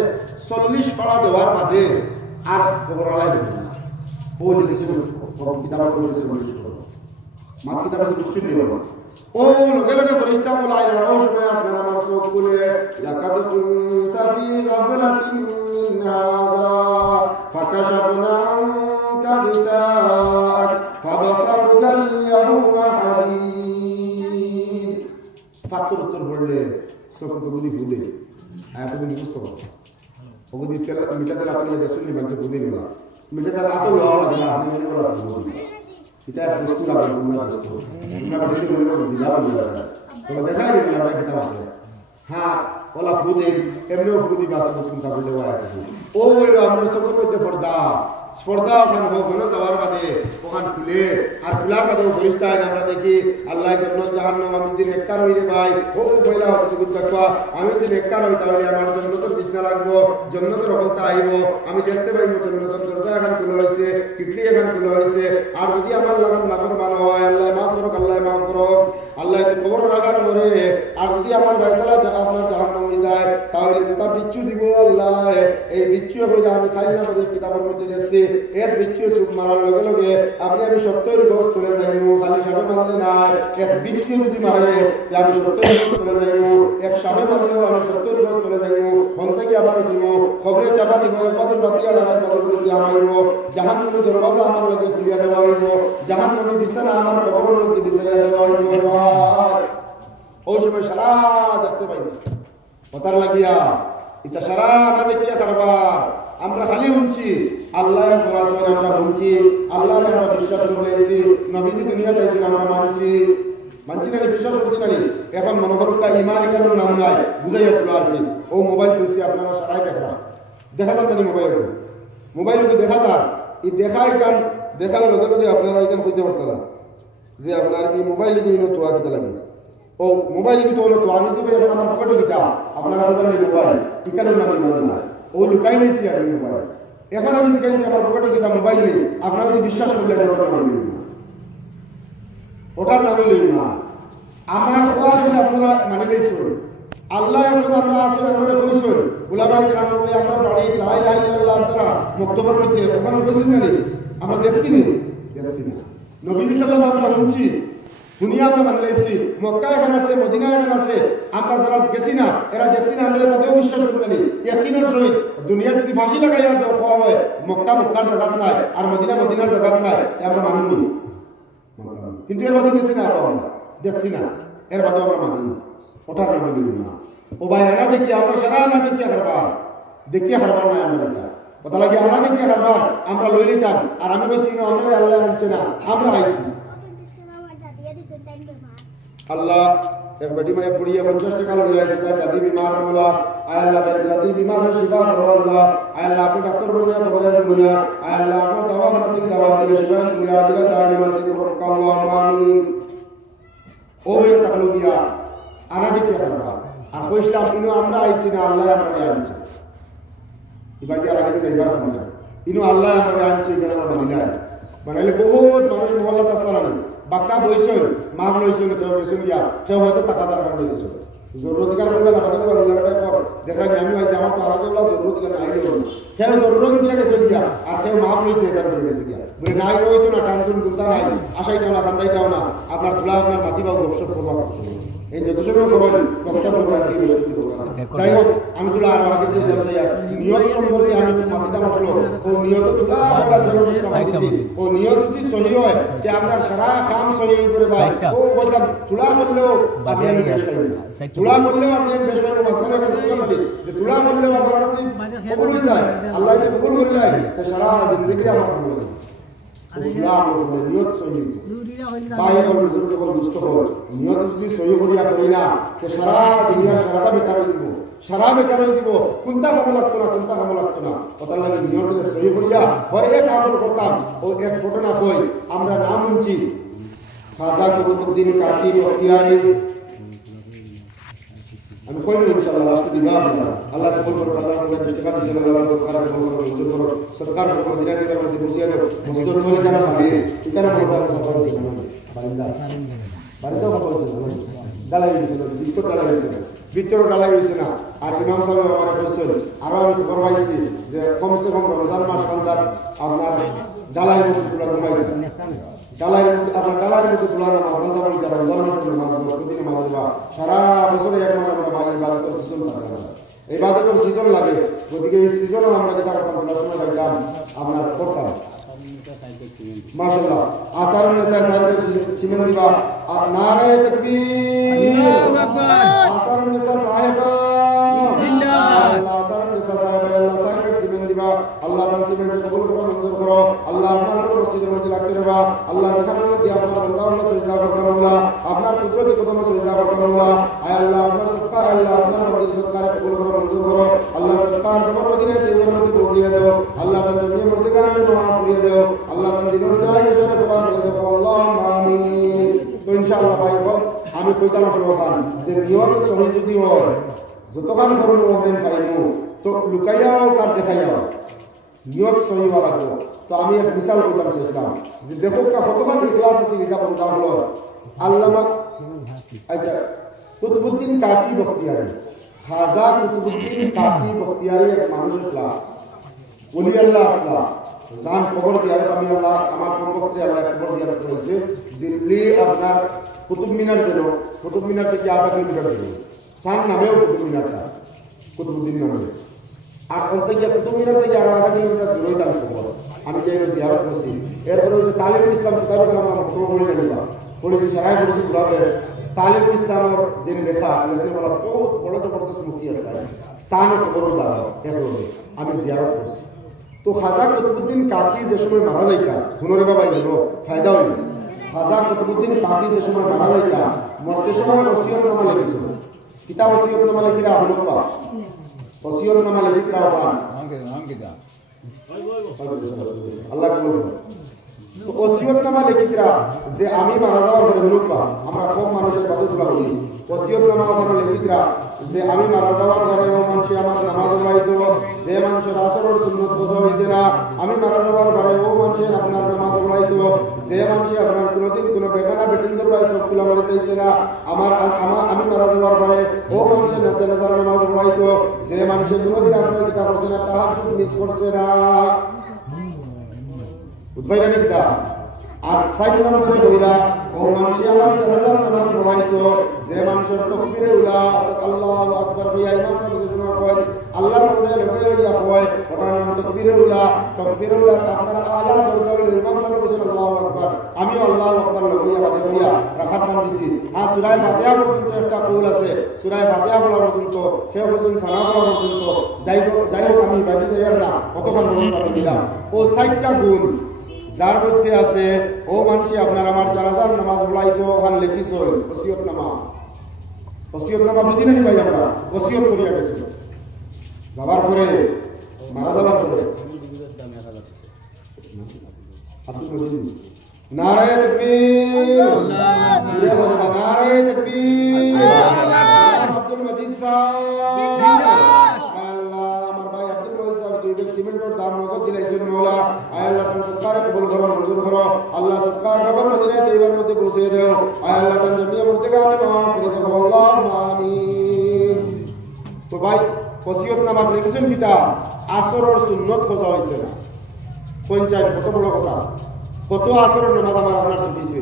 40 পাড়া দেওয়ার বাদে আর খবর পালায় শুনে না। ও লিখেছে কিতাব করেছে মাত কিতাব আছে বুঝছেন নি? ও লগে লগে ফেরেশতা বলাই না, ও সময় আপনার আমার চোখ খুলে লাকাদ কুনতা ফি গাফলাতিন মিন হাযা ফাকাশাফনা আনকা গিতাআক ফাবাসারুকা আল-ইয়াওমা হাদীদ। ফাতর উত্তর বললে চোখ তো বুঝি ফুলে তুমি বুঝতে পারো ওগুলি মিটাতে আপনি দেখছেন নি বাচ্চা বুঝে নিবা মিটাতে রাত হওয়া লাগে না, আপনি মনে করা এটা বস্তু লাগে না, বস্তু আমরা বলি দিলাম না তো দেখাই দিই আমরা কিতা আছে। হ্যাঁ ওলা বুঝে এমনিও বুঝি বাস বস্তু তা বলে ওয়া ও হইলো আমরা সবার মধ্যে পর্দা ওখানে হলো যাওয়ার বাদে ওখান খুলে আর খোলার বাদে ফেরেশতা আমরা দেখি আল্লাহ জান্নাত জাহান্নাম আমি দিন একটার হইরে ভাই ও কইলা হচ্ছে দেখবা আমি দিন একটার হই তাহলে আমার জন্য তো বিছনা লাগবো, জান্নাতের অবস্থা আইব, আমি দেখতে পাইব জান্নাতের দরজা এখন খোলা হইছে, খিড়কি এখন খোলা হইছে। আর যদি আমার লাগান নাফরমান হয় আল্লাহ মাফ করুক, আল্লাহ মাফ করুক, আল্লাহ যদি কবর রাখার পরে আর যদি আমার ফয়সালা আপনার জাহান্নাম হয়ে যায় তাহলে যেটা বিচ্ছু দিব আল্লাহ এই বিচ্ছু হইলে আমি খাইল না করে কিতাবের মধ্যে দেখছি এক বিচ্ছু সুখ মারার লগে লগে আপনি আমি 70 গজ তুলে যাইব, খালি সাপে মারলে নাই এক বিচ্ছু যদি মারে আমি 70 গজ তুলে যাইব, এক সাপে মারলেও আমি 70 গজ তুলে যাইব, হন্তাকি আবার দিব, খবরে চাপা দিব, বাদল বাতিয়া লাগাই বাদল করে দিয়ে আমাইব, জাহান্নামের দরওয়াজা আমার লগে খুলিয়া দেওয়া হইব, জাহান্নামের বিছানা আমার কবরের মধ্যে বিছাইয়া দেওয়া হইব। ওই সময় সারা দেখতে পাই কথার লাগিয়া এটা সারা না দেখিয়া কারবার আমরা খালি শুনছি আল্লাহ আমরা শুনছি, আল্লাহ আমরা বিশ্বাস করেছি, নবীজি দুনিয়া যাইছিল আমরা মানছি না বিশ্বাস করছি না। এখন মনে করুক ইমান এখানোর নাম নাই বুঝাইয়া তুলো আর কি। ও মোবাইল তুলছি আপনারা সারাই দেখা যান না মোবাইল দেখা যান এই দেখাই গান দেখার লগে লগে আপনারা এখানে কইতে পারত না যে আপনার এই মোবাইলে দিয়ে তোয়া কিতা লাগে ও মোবাইলে কিন্তু হলো তো আমি তো এখন আমার ফটো দিতা আপনার আমাদের মোবাইল টিকানোর নাম ইমান না ও লুকাই নিয়েছি আমি মোবাইল এখন আমি জিজ্ঞাসা করি আমার ফটো দিতা মোবাইল নেই আপনারা যদি বিশ্বাস করলে ওটার নাম লই না আমার ওয়াজ আপনারা মানে লইছেন আল্লাহ এখন আমরা আসলে আপনারা কইছেন উলামায়ে কেরাম বলে আমরা বাড়ি লা ইলাহা ইল্লাল্লাহ তারা মুক্তবর মধ্যে ওখানে কইছেন না আমরা দেখছি না নবী সাল্লাল্লাহু আলাইহি ওয়াসাল্লাম শুনছি দুনিয়া আমরা মানে লইছি মক্কা এখন আছে মদিনা এখন আছে আমরা যারা গেছি না এরা দেখছি না আমরা তাদেরও বিশ্বাস করি না ইয়াকিনের সহিত দুনিয়া যদি ফাঁসি লাগাইয়া দেওয়া হয় মক্কার জায়গাত নাই আর মদিনার জায়গাত নাই আমরা মানি কিন্তু এর বাদে গেছি না আমরা দেখছি না এর বাদে আমরা মানি ওটার নাম বলি না ও ভাই এরা দেখি আমরা সারা না দেখিয়া হারবার নাই আমরা এটা কথা লাগে এরা দেখিয়া হারবার আমরা লই নিতাম আর আমি বলছি না আমরা আল্লাহ আনছে না আমরা আইছি আল্লাহ এক বেটি মায়ে পুড়িয়ে 50 টাকা লই আইছে তার দাদি বিমার হলো আয় আল্লাহ তার দাদি বিমার শিফা করো আল্লাহ আয় আল্লাহ আপনি ডাক্তার বলে খবর দুনিয়া আয় আল্লাহ আপনার দাওয়া থেকে দাওয়া দিয়ে শিফা দুনিয়া দিলা দাওয়া নসিব করো আল্লাহু আমিন ও এ তাকলুবিয়া আনা দেখি আমরা আর কইছিলাম ইনো আমরা আইছি না আল্লাহ আমরা আনছে ইবাদি আর আগে যাইবার সময় ইনো আল্লাহ আমরা আনছে কেন আমরা মানি না বানাইলে বহুত মানুষ মোহাল্লাত আসলাম বাক্কা বইছেন মাগ লইছেন কেউ গেছেন গিয়া কেউ হয়তো টাকা দাঁড় কাটে গেছেন জরুরতকার করবে না বাদে আল্লাহটা কর দেখা যায় আমি হয়েছে আমার তো আলাদা আলাদা জরুরতকার নাই হলো কেউ জরুরত দিয়ে গেছেন গিয়া আর কেউ মাগ লইছে এটা দিয়ে গেছে গিয়া বলে নাই হইতো না টানটুন দুলতা নাই আশাই যাও না কান্দাই যাও না আপনার তুলা আপনার মাটি বা বক্স করবা এই যত সময় খরচ বক্তব্য যাই হোক আমি তুলা আর আগে দিয়ে যাচ্ছি নিয়ত সম্পর্কে আমি মাটিটা মাত্র ও নিয়ত তুলা বলা জনগণ হাদিসি ও নিয়ত যদি সহি হয় যে আপনার সারা কাম সহি করে ভাই ও বললাম তুলা করলেও আপনি বেশ পাইবেন তুলা করলেও আপনি বেশ পাইবেন মাসখানে এখন বললাম যে তুলা করলেও আপনার যদি কবুল হয়ে যায় আল্লাহ যদি কবুল করে যায় তো সারা জিন্দগি আমার কবুল হয়ে যায় নিয়ত সহি ভাই এখন বুজুর্গ হল দুস্থ হল নিয়ত যদি সহি করিয়া করি না তো সারা দুনিয়ার সারাটা বেকার হয়ে যাব সারা বেকার হয়ে যাব কোনটা কাম লাগতো না কথা লাগে নিয়ত সহি করিয়া হয় এক আমল করতাম ও এক ঘটনা কই আমরা নাম শুনছি খাজা কুতুবউদ্দিন কাকি বখতিয়ারি আমি কইব ইনশাআল্লাহ লাস্ট দিবা আল্লাহ কবুল করুন আল্লাহ আমাদের ইস্তেকার দিয়েছেন আল্লাহ সরকার কবুল করুন মঞ্জুর করুন সরকার করুন দিনা দিনা মধ্যে বসিয়ে দাও মসজিদের বলে কেন খাবে ঠিকানা বলতে কথা বলছি বাড়িতে কথা বলছি ডালাই হয়েছে ভিতরে ডালাই হয়েছে না আর ইমাম সাহেব আমার বলছেন আরো আমি খবর পাইছি যে কমসে কম রমজান মাস খান্দার আপনার ডালাইয়ের মধ্যে তুলা ঘুমাই ডালাইয়ের মধ্যে তুলা নামাজ বন্ধা বলতে রমজান মাসের নামাজ প্রতিদিন নামাজ দেওয়া সারা বছরে এক মাস আমরা বাইরে ইবাদতের সিজন থাকে না এই ইবাদতের সিজন লাগে গতিকে এই সিজনও আমরা যেটা করতাম তোলার সময় পাইতাম আপনার করতাম মাশাআল্লাহ আসার নিসা সাহেবের সিমেন্ট দিবা নারে তাকবীর আল্লাহু আকবার আসার নিসা সাহেব জিন্দাবাদ আল্লাহ আসার নিসা সাহেব আল্লাহ সাহেবের সিমেন্ট দিবা আল্লাহ তার সিমেন্ট কবুল করো মঞ্জুর করো আল্লাহ আপনার মসজিদের মধ্যে লাগতে দেবা আল্লাহ যেখানে মধ্যে আপনার বান্দা আল্লাহ সিজদা করতে বলা আপনার কুদরতি কদম সিজদা করতে বলা আয় আল্লাহ আপনার সদকা আল্লাহ আপনার মন্দির সদকারে কবুল করো মঞ্জুর করো আল্লাহ সদকার খবর মদিনায় দেওয়ার মধ্যে পৌঁছিয়ে দাও আল্লাহ তার জমির মধ্যে গানে মাফ করে দাও আল্লাহ তার দিনের যায় এসে পুরা করে দাও আল্লাহুম্মা আমিন তো ইনশাআল্লাহ ভাই বল আমি কইতাম আসলে খান যে নিয়ত সহি যদি হয় যতক্ষণ করবো ওখানে পাইবো তো লুকাইয়াও কার দেখাইয়াও নিয়ত সহি হওয়া লাগবে তো আমি এক মিসাল বলতাম চেয়েছিলাম যে দেখো কতক্ষণ ইখলাস আছে এটা বলতাম হলো আল্লামা আচ্ছা কুতুবউদ্দিন কাকি বখতিয়ারি খাজা কুতুবউদ্দিন কাকি বখতিয়ারি এক মানুষ আসলা ওলি আল্লাহ আসলা জান খবর জিয়ারত আমি আল্লাহ আমার পরবর্তী আল্লাহ খবর জিয়ারত করেছে দিল্লি আপনার কুতুব মিনার যেন কুতুব মিনার থেকে আধা কিলোমিটার ছিল তার নামেও কুতুব মিনারটা কুতুবউদ্দিন নামে আর বলতে গিয়ে কুতুব মিনার থেকে আরো আধা কিলোমিটার দূরে দাম খবর আমি যে জিয়ারত করছি এরপরে হচ্ছে তালিমুল ইসলাম কিতাবের আমরা খবর বলে নিলাম পড়েছি সারাই পড়েছি গুলাবে তালিমুল ইসলামের যে লেখা লেখনে বলা বহুত বড় জবরদস্ত মুক্তি একটা তার খবরও দাঁড়াও এরপরে আমি জিয়ারত করছি তো খাজা কুতুবউদ্দিন কাকি যে সময় মারা যাইতা হুনরে বাবা ইনো ফায়দা হইল খাজা কুতুবউদ্দিন কাকি যে সময় মারা যাইতা মরতে সময় ওসিয়ত নামা লিখিছিল কিতাব ওসিয়ত নামা লিখিরা হলো পা ওসিয়ত নামা লিখিরা পান আল্লাহ কবুল তো ওসিয়তনামা লিখিতরা যে আমি মারা যাওয়ার পরে হলুকা আমরা কম মানুষের কথা তোলা বলি ওসিয়তনামা ওখানে লিখিতরা যে আমি মারা যাওয়ার পরে ও মানুষে আমার নামাজ পড়াইতো যে মানুষের আসরের সুন্নত কথা হয়েছে না আমি মারা যাওয়ার পরে ও মানুষের আপনার নামাজ পড়াইতো যে মানুষে আপনার কোনোদিন কোনো বেগানা বেটিন্দর ভাই সব তুলা মারি চাইছে না আমি মারা যাওয়ার পরে ও মানুষের জানাজার নামাজ পড়াইতো যে মানুষের কোনোদিন আপনার কিতাব করছে না তাহাজ্জুদ মিস করছে না বুঝবাইরানি কিতাব আর 6 নম্বরে কইরা ও মানুষে আমার জানাজার নামাজ পড়াইতো যে মানুষের তাকবীরে উলা আল্লাহু আকবার কইয়া ইমাম সাহেব কয় আল্লাহর বান্দা লগে লইয়া কয় ওটার নাম তাকবীরে উলা আপনার আলা দরজা হইল ইমাম সাহেব কইছেন আল্লাহু আকবার আমি আল্লাহু আকবার লইয়া বাদে কইয়া রাকাত বান্ধিছি আর সূরা ফাতিহা পর্যন্ত একটা কৌল আছে সূরা ফাতিহা বলা পর্যন্ত কেউ বলেন সানা বলা পর্যন্ত যাই হোক আমি বাইরে যাইয়ার না কতক্ষণ পর্যন্ত দিলাম ও 60টা গুণ যার মধ্যে আছে ও মানুষই আপনার আমার জানাজার নামাজ পড়াইতো ওখানে লিখিস ওসিয়তনামা বুঝি না ভাই আমরা ওসিয়ত করিয়া গেছিল যাবার পরে মারা যাবার পরে নারায়ে তাকবীর নারায়ে তাকবীর আব্দুল মজিদ সাহেব সিমেন্টের দাম নগদ দিলাইছেন মওলা আয় আল্লাহ তার সদকার কবুল করো মঞ্জুর করো আল্লাহ সদকার খবর মদিনায় দেবার মধ্যে পৌঁছে দাও আয় আল্লাহ তার জমিয়া মুর্তেগানে মাফ করে দাও আল্লাহুম্মা আমিন তো ভাই ওসিয়তনামা লিখছেন কিতা আসরের সুন্নত খোঁজা হইছে না পঞ্চায়েত কত বড় কথা কত আসরের নামাজ আমার আপনার ছুটিছে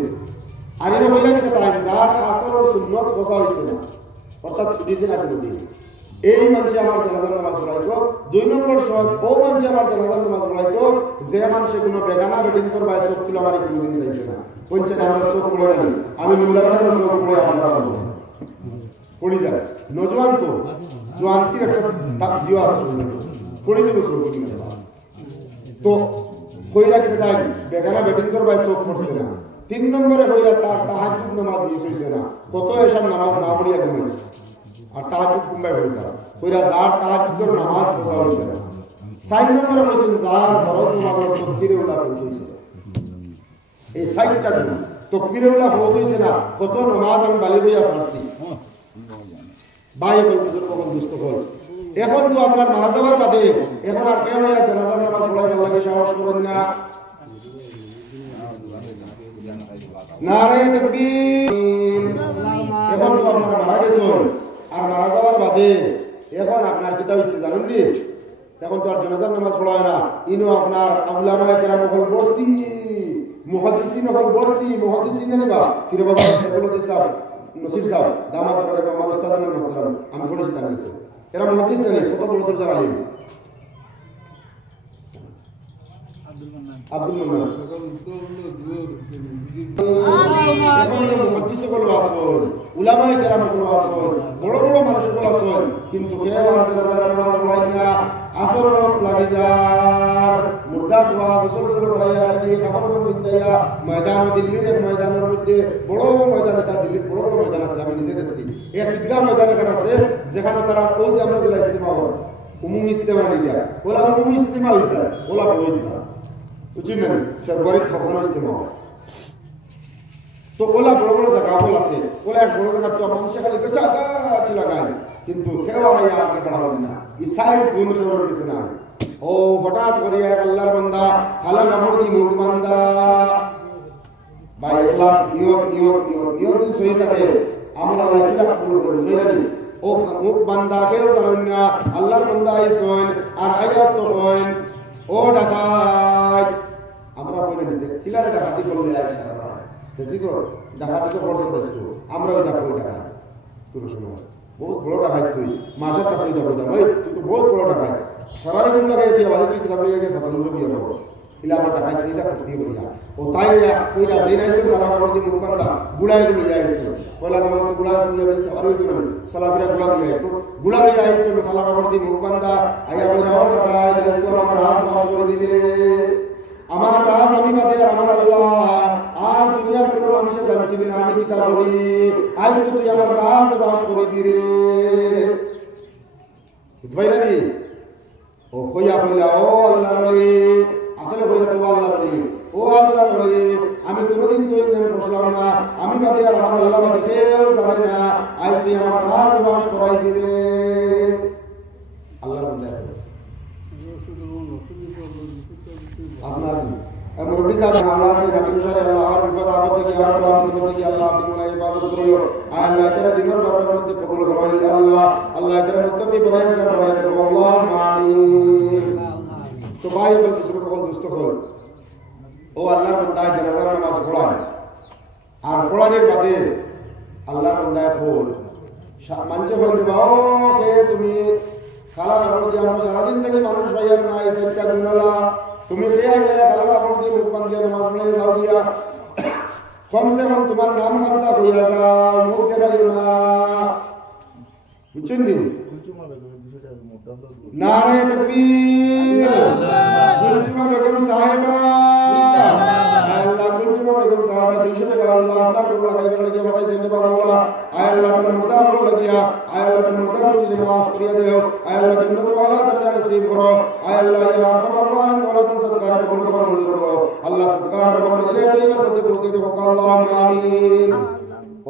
আর এটা হইলা কিতা তাই যার আসরের সুন্নত খোঁজা হইছে না অর্থাৎ ছুটিছে না কোনদিন এই মানুষ আমার জানাজার নামাজ পড়াইতো 2 নম্বর শর্ত ও মানুষ আমার জানাজার নামাজ পড়াইতো যে মানুষ কোনো বেগানা বেটিন্তর ভাই সব তুলা মারি কোনদিন চাইছে না পঞ্চায়েত আমার চোখ পড়ে না আমি মুল্লাবাটার চোখ পড়ে আপনারা পড়ি যায় নজওয়ান তো জোয়ান্তির একটা তাপ জিও আছে পড়েছিল চোখ তো কইরা কিতে তাই বেগানা বেটিন্তর ভাই চোখ পড়ছে না 3 নম্বরে কইরা তার তাহাজ্জুদ নামাজ মিস হইছে না কত এসব নামাজ না পড়িয়া ঘুমাইছে আর তাহাজ্জুদ কুম্বাই হইতা কইরা যার তাহাজ্জুদের নামাজ পড়া হইছে না 4 নম্বরে কইছেন যার ফরজ নামাজের তাকবীরে উলা হইছে এই 60টা দিন তাকবীরে উলা হইছে না কত নামাজ আমি বালি বইয়া পড়ছি ভাই বলছেন কোন দুষ্ট কল এখন তো আপনার মারা যাবার বাদে এখন আর কেউ ইয়া জানাজার নামাজ পড়াইবার লাগে সাহস করেন না নারায়ে তাকবীর এখন তো আপনার মারা গেছেন আর মারা যাওয়ার বাদে এখন আপনার কিতা হইছে জানেন নি এখন তো আর জানাজার নামাজ পড়ায় না ইনো আপনার উলামায়ে কেরাম হল ভর্তি মুহাদ্দিসিন হল ভর্তি মুহাদ্দিসিন নিবা ফিরে বাজার সেগুলো সাহেব নসির সাহেব দামাত বড় আমার উস্তাদ নাম মুহতারাম আমি পড়েছি তার কাছে এরা মুহাদ্দিস জানেন কত বড় দরজার আলিম আব্দুল মান্নান এখন মুহাদ্দিস গুলো আসল উলামায়ে কেরাম গুলো আসল বড় বড় মানুষ গুলো আসল কিন্তু কেউ আর জানাজার নামাজ পড়ায় না আসরের রক লাগি যার মুর্দা তোয়া গোসল করাইয়া রেডি কাপড় বিন্দাইয়া ময়দান দিল্লির এক ময়দানের মধ্যে বড় ময়দান এটা দিল্লির বড় বড় ময়দান আছে আমি নিজে দেখছি এক ঈদগাহ ময়দান এখানে আছে যেখানে তারা ওই যে আমরা জেলা ইস্তেমা হয় উমুমি ইস্তেমা নিয়া ওলা উমুমি ইস্তেমা হইছে ওলা বই না বুঝছেন না ফেব্রুয়ারি থাকানো ইস্তেমা তো ওলা বড় বড় জায়গা বল আছে ওলা এক বড় জায়গা তো মানুষ খালি চাকা ছিল লাগায় কিন্তু কেউ আর ইয়া আগে বাড়াবেন না ইসাই কোন খবর কিছু না ও হঠাৎ করে এক আল্লাহর বান্দা খালা কাপড় দি মুখ বান্দা ভাই ইখলাস ইয়ত সহি থাকে আমরা আল্লাহ কি রাখবো বুঝাইনি ও মুখ বান্দা কেউ জানেন না আল্লাহর বান্দা আইসন আর আয়াত তো কইন ও ডাকাত আমরা কইনি দেখ কিলারে ডাকাতি করলে আইসা দেখছো ডাকাতি তো করছ দেখছো আমরা ওই ডাকাত কোন সময় বহুত বড় ডাকাত তুই মাঝে তাক তুই ডাকাত ভাই তুই তো বহুত বড় ডাকাত সারা রকম লাগাই দিয়া বাজে তুই কিতাব লইয়া গেছ তাহলে বইয়া বস ইলা আমরা ডাকাত তুই দা কত দিয়ে বলিয়া ও তাই কইরা যেই নাইছো কালা কাপড় দি মুখ বান্দা গুড়াই লইয়া আইছো কইলা zaman তো গুড়া লইয়া আইছো আর ওই তো সালাফিরা গুড়া লইয়া তো গুড়া লইয়া আইছো কালা কাপড় দি মুখ বান্দা আইয়া কইরা ও ডাকাত আজকে আমার রাজ মাস করে দিলে আমার রাজ আমি বাদে আর আমার আল্লাহ আর দুনিয়ার কোন মানুষে জানছিলি না আমি কিতাব করি আজ তো তুই আমার রাজ বাস করে দিরে বুঝবাইরানি ও কইয়া কইলা ও আল্লাহর ওলি আসলে কইলা তো আল্লাহর ওলি ও আল্লাহর ওলি আমি কোনোদিন তো ইন্দ্রেন বসলাম না, আমি বাদে আর আমার আল্লাহ বাদে কেউ জানে না, আজ তুই আমার রাজ বাস করাই দিলে। আল্লাহর বন্ধা আপনার মুরব্বী সাহেব আল্লাহ কে অনুসারে আল্লাহর বিপদ আপদ থেকে আর কলা মুসিবত থেকে আল্লাহ আপনি মোলা ইবাদত করিও। আল্লাহ তাআলা দিনের বাবার মধ্যে কবুল করো আল্লাহ, আল্লাহ তাআলা মুত্তাকি পরহেজগার বানাই দেন আল্লাহুম্মা আমিন। তো ভাই বল বুজুর্গ হল দুস্থ হল ও আল্লাহর বান্দা জানাজার নামাজ পড়ায় আর পড়ানোর বাদে আল্লাহর বান্দায় হল মানছে বলবে বাও কে তুমি খালা কাপড় দিয়ে আমরা সারাদিন থেকে মানুষ ভাইয়ার নাই সেটা গুনালা তুমি কে আইলে খালা কাপড় দিয়ে মুখ বান দিয়ে নামাজ পড়ে যাও দিয়া কমসে কম তোমার নাম খান্তা হইয়া যাও, মুখ দেখাইও না। বুঝছেন নি? নারে তাকবীর। কুলচুমা বেগম সাহেবা আল্লাহ কুলচুমা বেগম সাহেবা 200 টাকা আল্লাহ আপনার করে লাগাইবার লাগিয়া পাঠাইছেন বাংলা। আয় আল্লাহ তার মুর্দা করে লাগিয়া আয় আল্লাহ তার মুর্দা করে মাফ করিয়া দেও। আয় আল্লাহ জান্নাত ওয়ালা দরজা নসিব করো। আয় আল্লাহ ইয়া আরহামার রাহিম ওয়ালা তান সদকা কবুল করো মঞ্জুর করো। আল্লাহ সদকা কবুল মদিনা তৈয়বার মধ্যে পৌঁছে দেও। আল্লাহুম্মা আমিন।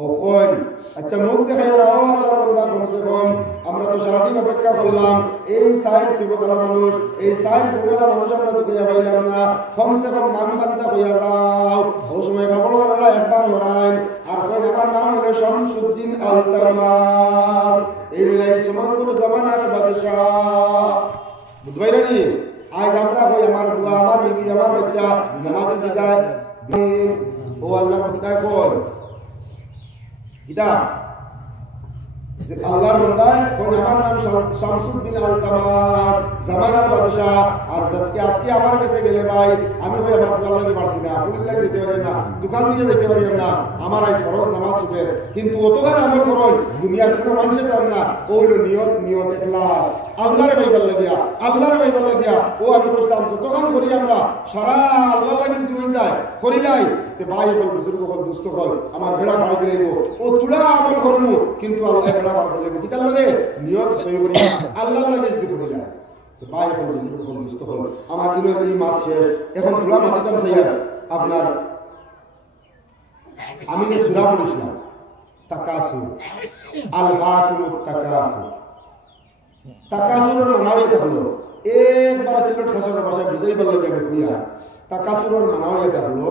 ও কোন আচ্ছা মুখ দেখাই রাও আল্লাহর বান্দা কমসে কম আমরা তো সারাদিন অপেক্ষা করলাম এই সাইড সিবতলা মানুষ এই সাইড গোলা মানুষ আমরা তো কইয়া পাইলাম না, কমসে কম নাম খান্তা কইয়া যাও। ও সময় কাপড় বানালা একবার হরাইন আর কই আমার নাম হলো শামসুদ্দিন আলতামাস, এই মিলাই সমগ্র জামানার বাদশাহ। বুঝবাইরা নি? আজ আমরা কই আমার বুয়া আমার বিবি আমার বাচ্চা নামাজ পড়ে যায় ও আল্লাহর বান্দা কই এটা আল্লাহর বান্দায় কোন আমার নাম শামসুদ্দিন আলতামাস জামানার বাদশা। আর আজকে আমার কাছে গেলে ভাই আমি ভাই আমার ফুল লাগি পারছি না, ফুল লাগি যেতে পারি না, দোকান দিয়ে যেতে পারি না, আমার আজ ফরজ নামাজ ছুটে কিন্তু অতখান আমল করল দুনিয়ার কোনো মানুষে যান না। ও হলো নিয়ত নিয়ত ইখলাস আল্লাহর ভাইবার লাগিয়া আল্লাহর ভাইবার লাগিয়া ও আমি বললাম যতখান করি আমরা সারা আল্লাহর লাগি দুই যায় করিলাই তে ভাই হল বুজুর্গ হল দুস্থ হল আমার বেড়া ফাড়ি দিলাইব ও তুলা আমল করমু কিন্তু আল্লাহ বেড়া ফাড় করলে কিতার লগে নিয়ত সই করি আল্লাহর লাগি যদি করিলাই তো ভাই হল বুজুর্গ হল দুস্থ হল আমার দিনের এই মাত শেষ এখন তুলা মাতিতাম সাইয়ার আপনার আমি যে সূরা পড়ছিলাম তাকাসুর আলহাকুমুত তাকাসুর। তাকাসুরের মানাও এটা হলো একবার সিলেট খাসার ভাষায় বুঝাইবার লাগে আমি কইয়া তাকাসুরের মানাও এটা হলো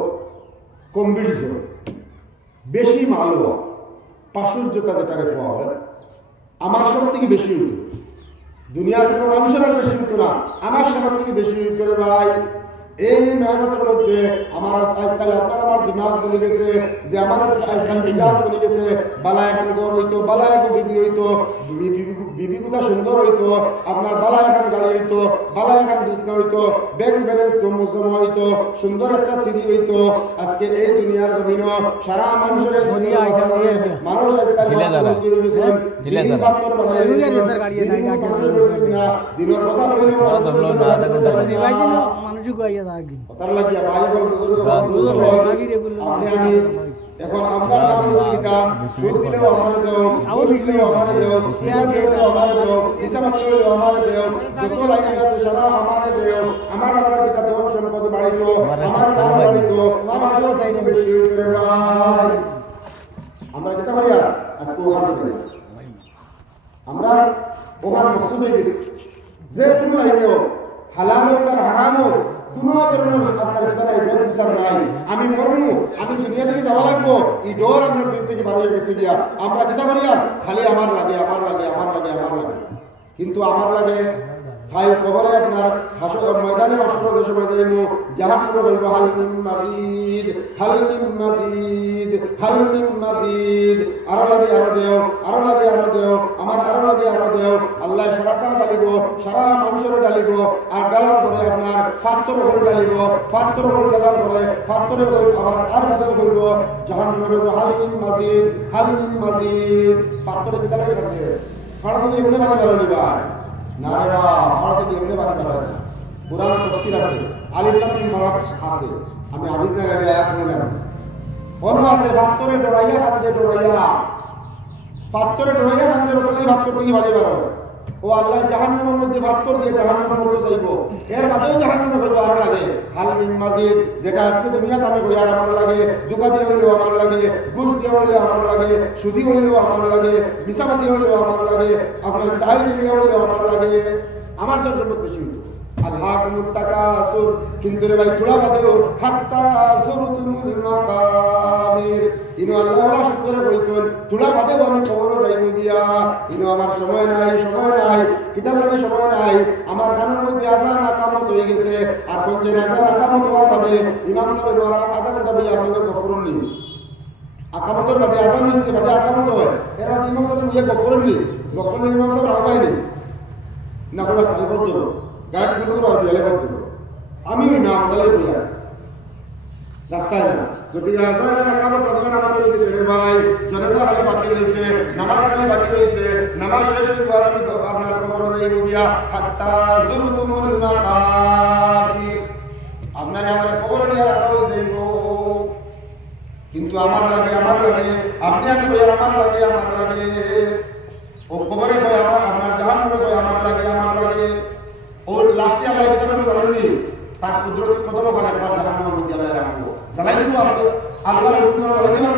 কম্পিটিশন, বেশি মাল প্রাচুর্যতা যেটাকে খাওয়া হয় আমার সব থেকে বেশি হইত, দুনিয়ার কোনো মানুষের আর বেশি হইতো না, আমার সবার থেকে বেশি হইতো রে ভাই। এই মেহনতের মধ্যে আমার আজকাল আপনার আমার দিমাগ বলে গেছে যে আমার আজকাল বিকাশ বলে গেছে, বালা এখন গড় হইতো, বালা এখন বিবি হইতো, বিবিগুলা সুন্দর হইতো, আপনার বালা এখন গাড়ি হইতো, বালা এখন বিছনা হইতো, ব্যাংক ব্যালেন্স জমা হইতো, সুন্দর একটা সিঁড়ি হইতো। আজকে এই দুনিয়ার জমিন সারা মানুষের মানুষ আজকাল দিনের কথা হইলেও কথার লাগিয়া ভাই হল বুজুর্গ হল দুস্থ হল আপনি আমি এখন আমরা নাম হইতা সুদ দিলেও আমারে দেও, ঘুষ দিলেও আমারে দেও, টিকা দিলেও আমারে দেও, হিসাবাতি হইলেও আমারে দেও, যত লাইনে আছে সারা আমারে দেও। আমার আপনার পিতা ধন সম্পদ বাড়িত, আমার কাজ বাড়িত, আমার সব কিছু বেশি হইতে ভাই। আমরা যেটা করি আজকে ওখান আমরা ওখান মকসুদ হয়ে গেছি যে কোনো লাইনে হোক হালাল হোক আর হারাম হোক কোনো ধরনের আপনার ভিতরে এই ডর বিচার নাই। আমি মরমু, আমি দুনিয়া থেকে যাওয়া লাগবো এই ডর আপনার দিল থেকে বার হয়ে গেছে গিয়া আমরা কিতা করি আর খালি আমার লাগে আমার লাগে আমার লাগে আমার লাগে, কিন্তু আমার লাগে ফাইল কবরে আপনার হাসর ময়দানে মাসর যে সময় যাইমু জাহান্নামে বলবো হাল মিন মাজিদ হাল মিন মাজিদ হাল মিন মাজিদ, আরো লাগে আরো দেও, আরো লাগে আরো দেও, আমার আরো লাগে আরো দেও। আল্লাহ সারাটা ডালিব, সারা মানুষের ডালিব, আর ডালার পরে আপনার পাত্র হল ডালিব, পাত্র হল ডালার পরে পাত্রে আবার আর বাদে হইব জাহান্নামে বলবো হাল মিন মাজিদ হাল মিন মাজিদ। পাত্রে কিতা লাগে থাকে ফাড়া থেকে এমনি বানি বেরোলি ভাই না রে বা ফাড়া থেকে এমনি বানি বেরোয় না। কুরআন তাফসীর আছে, আলিফ লাম মিম মারাত আছে, আমি আবিজ না রে আয়াত নিলাম অন্য আছে পাত্রে ডরাইয়া খান্দে ডরাইয়া পাত্রে ডরাইয়া খান্দে রতলে পাত্র থেকে বানি বেরোয় ও আল্লাহ জাহান্নামের মধ্যে পাথর দিয়ে জাহান্নাম করতে চাইব এর বাদেও জাহান্নামে হইব আর লাগে হাল মিন মাজিদ যেটা আজকে দুনিয়াতে আমি হই আর আমার লাগে দুকা দিয়ে হইলেও আমার লাগে ঘুষ দিয়ে হইলেও আমার লাগে সুদি হইলেও আমার লাগে মিসাবাতি হইলেও আমার লাগে আপনার দায় দিয়ে হইলেও আমার লাগে আমার তো সম্পদ বেশি হইতো আল্লাহুমুত তাকাসুর কিন্তু রে ভাই থোড়া বাদেও হাত্তা যুরতুমুল মাকাবির ইনো আল্লাহ ওয়া সুন্দর কইছেন থোড়া বাদেও আমি কবর যাইব গিয়া ইনো আমার সময় নাই কিতাব লাগে সময় নাই আমার খানার মধ্যে আজান আকামত হয়ে গেছে আর পঞ্চের আজান আকামত হওয়ার বাদে ইমাম সাহেব ওরা আধা ঘন্টা বই আপনাদের গফরন নি আকামতের বাদে আজান হইছে বাদে আকামত হয় এর বাদে ইমাম সাহেব বই গফরন নি গফরন ইমাম সাহেব রাবাইনি না কোনো খালিফত দেব গাড়ি গুলো আর বিয়ালে করতে আমি না বলে বইয়া রাখতাই না যদি আজান আর আকামত আপনার আমার হয়ে গেছে রে ভাই জানাজা খালি বাকি রয়েছে নামাজ খালি বাকি রয়েছে নামাজ শেষ হওয়ার আমি তো আপনার কবর যাইব গিয়া হাত্তা যুরতুমুল মাকাবির আপনার আমার কবর নিয়ে রাখা হয়ে যাইব কিন্তু আমার লাগে আপনি আমি কই আমার লাগে ও কবরে কই আমার আপনার জাহান্নামে কই আমার লাগে ওর লাস্টে আল্লাহ কিতাবে জানেননি তার কুদরতি কদম করে একবার জাহান্নামের মধ্যে আল্লাহ রাখবো জানাই দিব আপনি আল্লাহর হুকুম ছাড়া জানাই দিবেন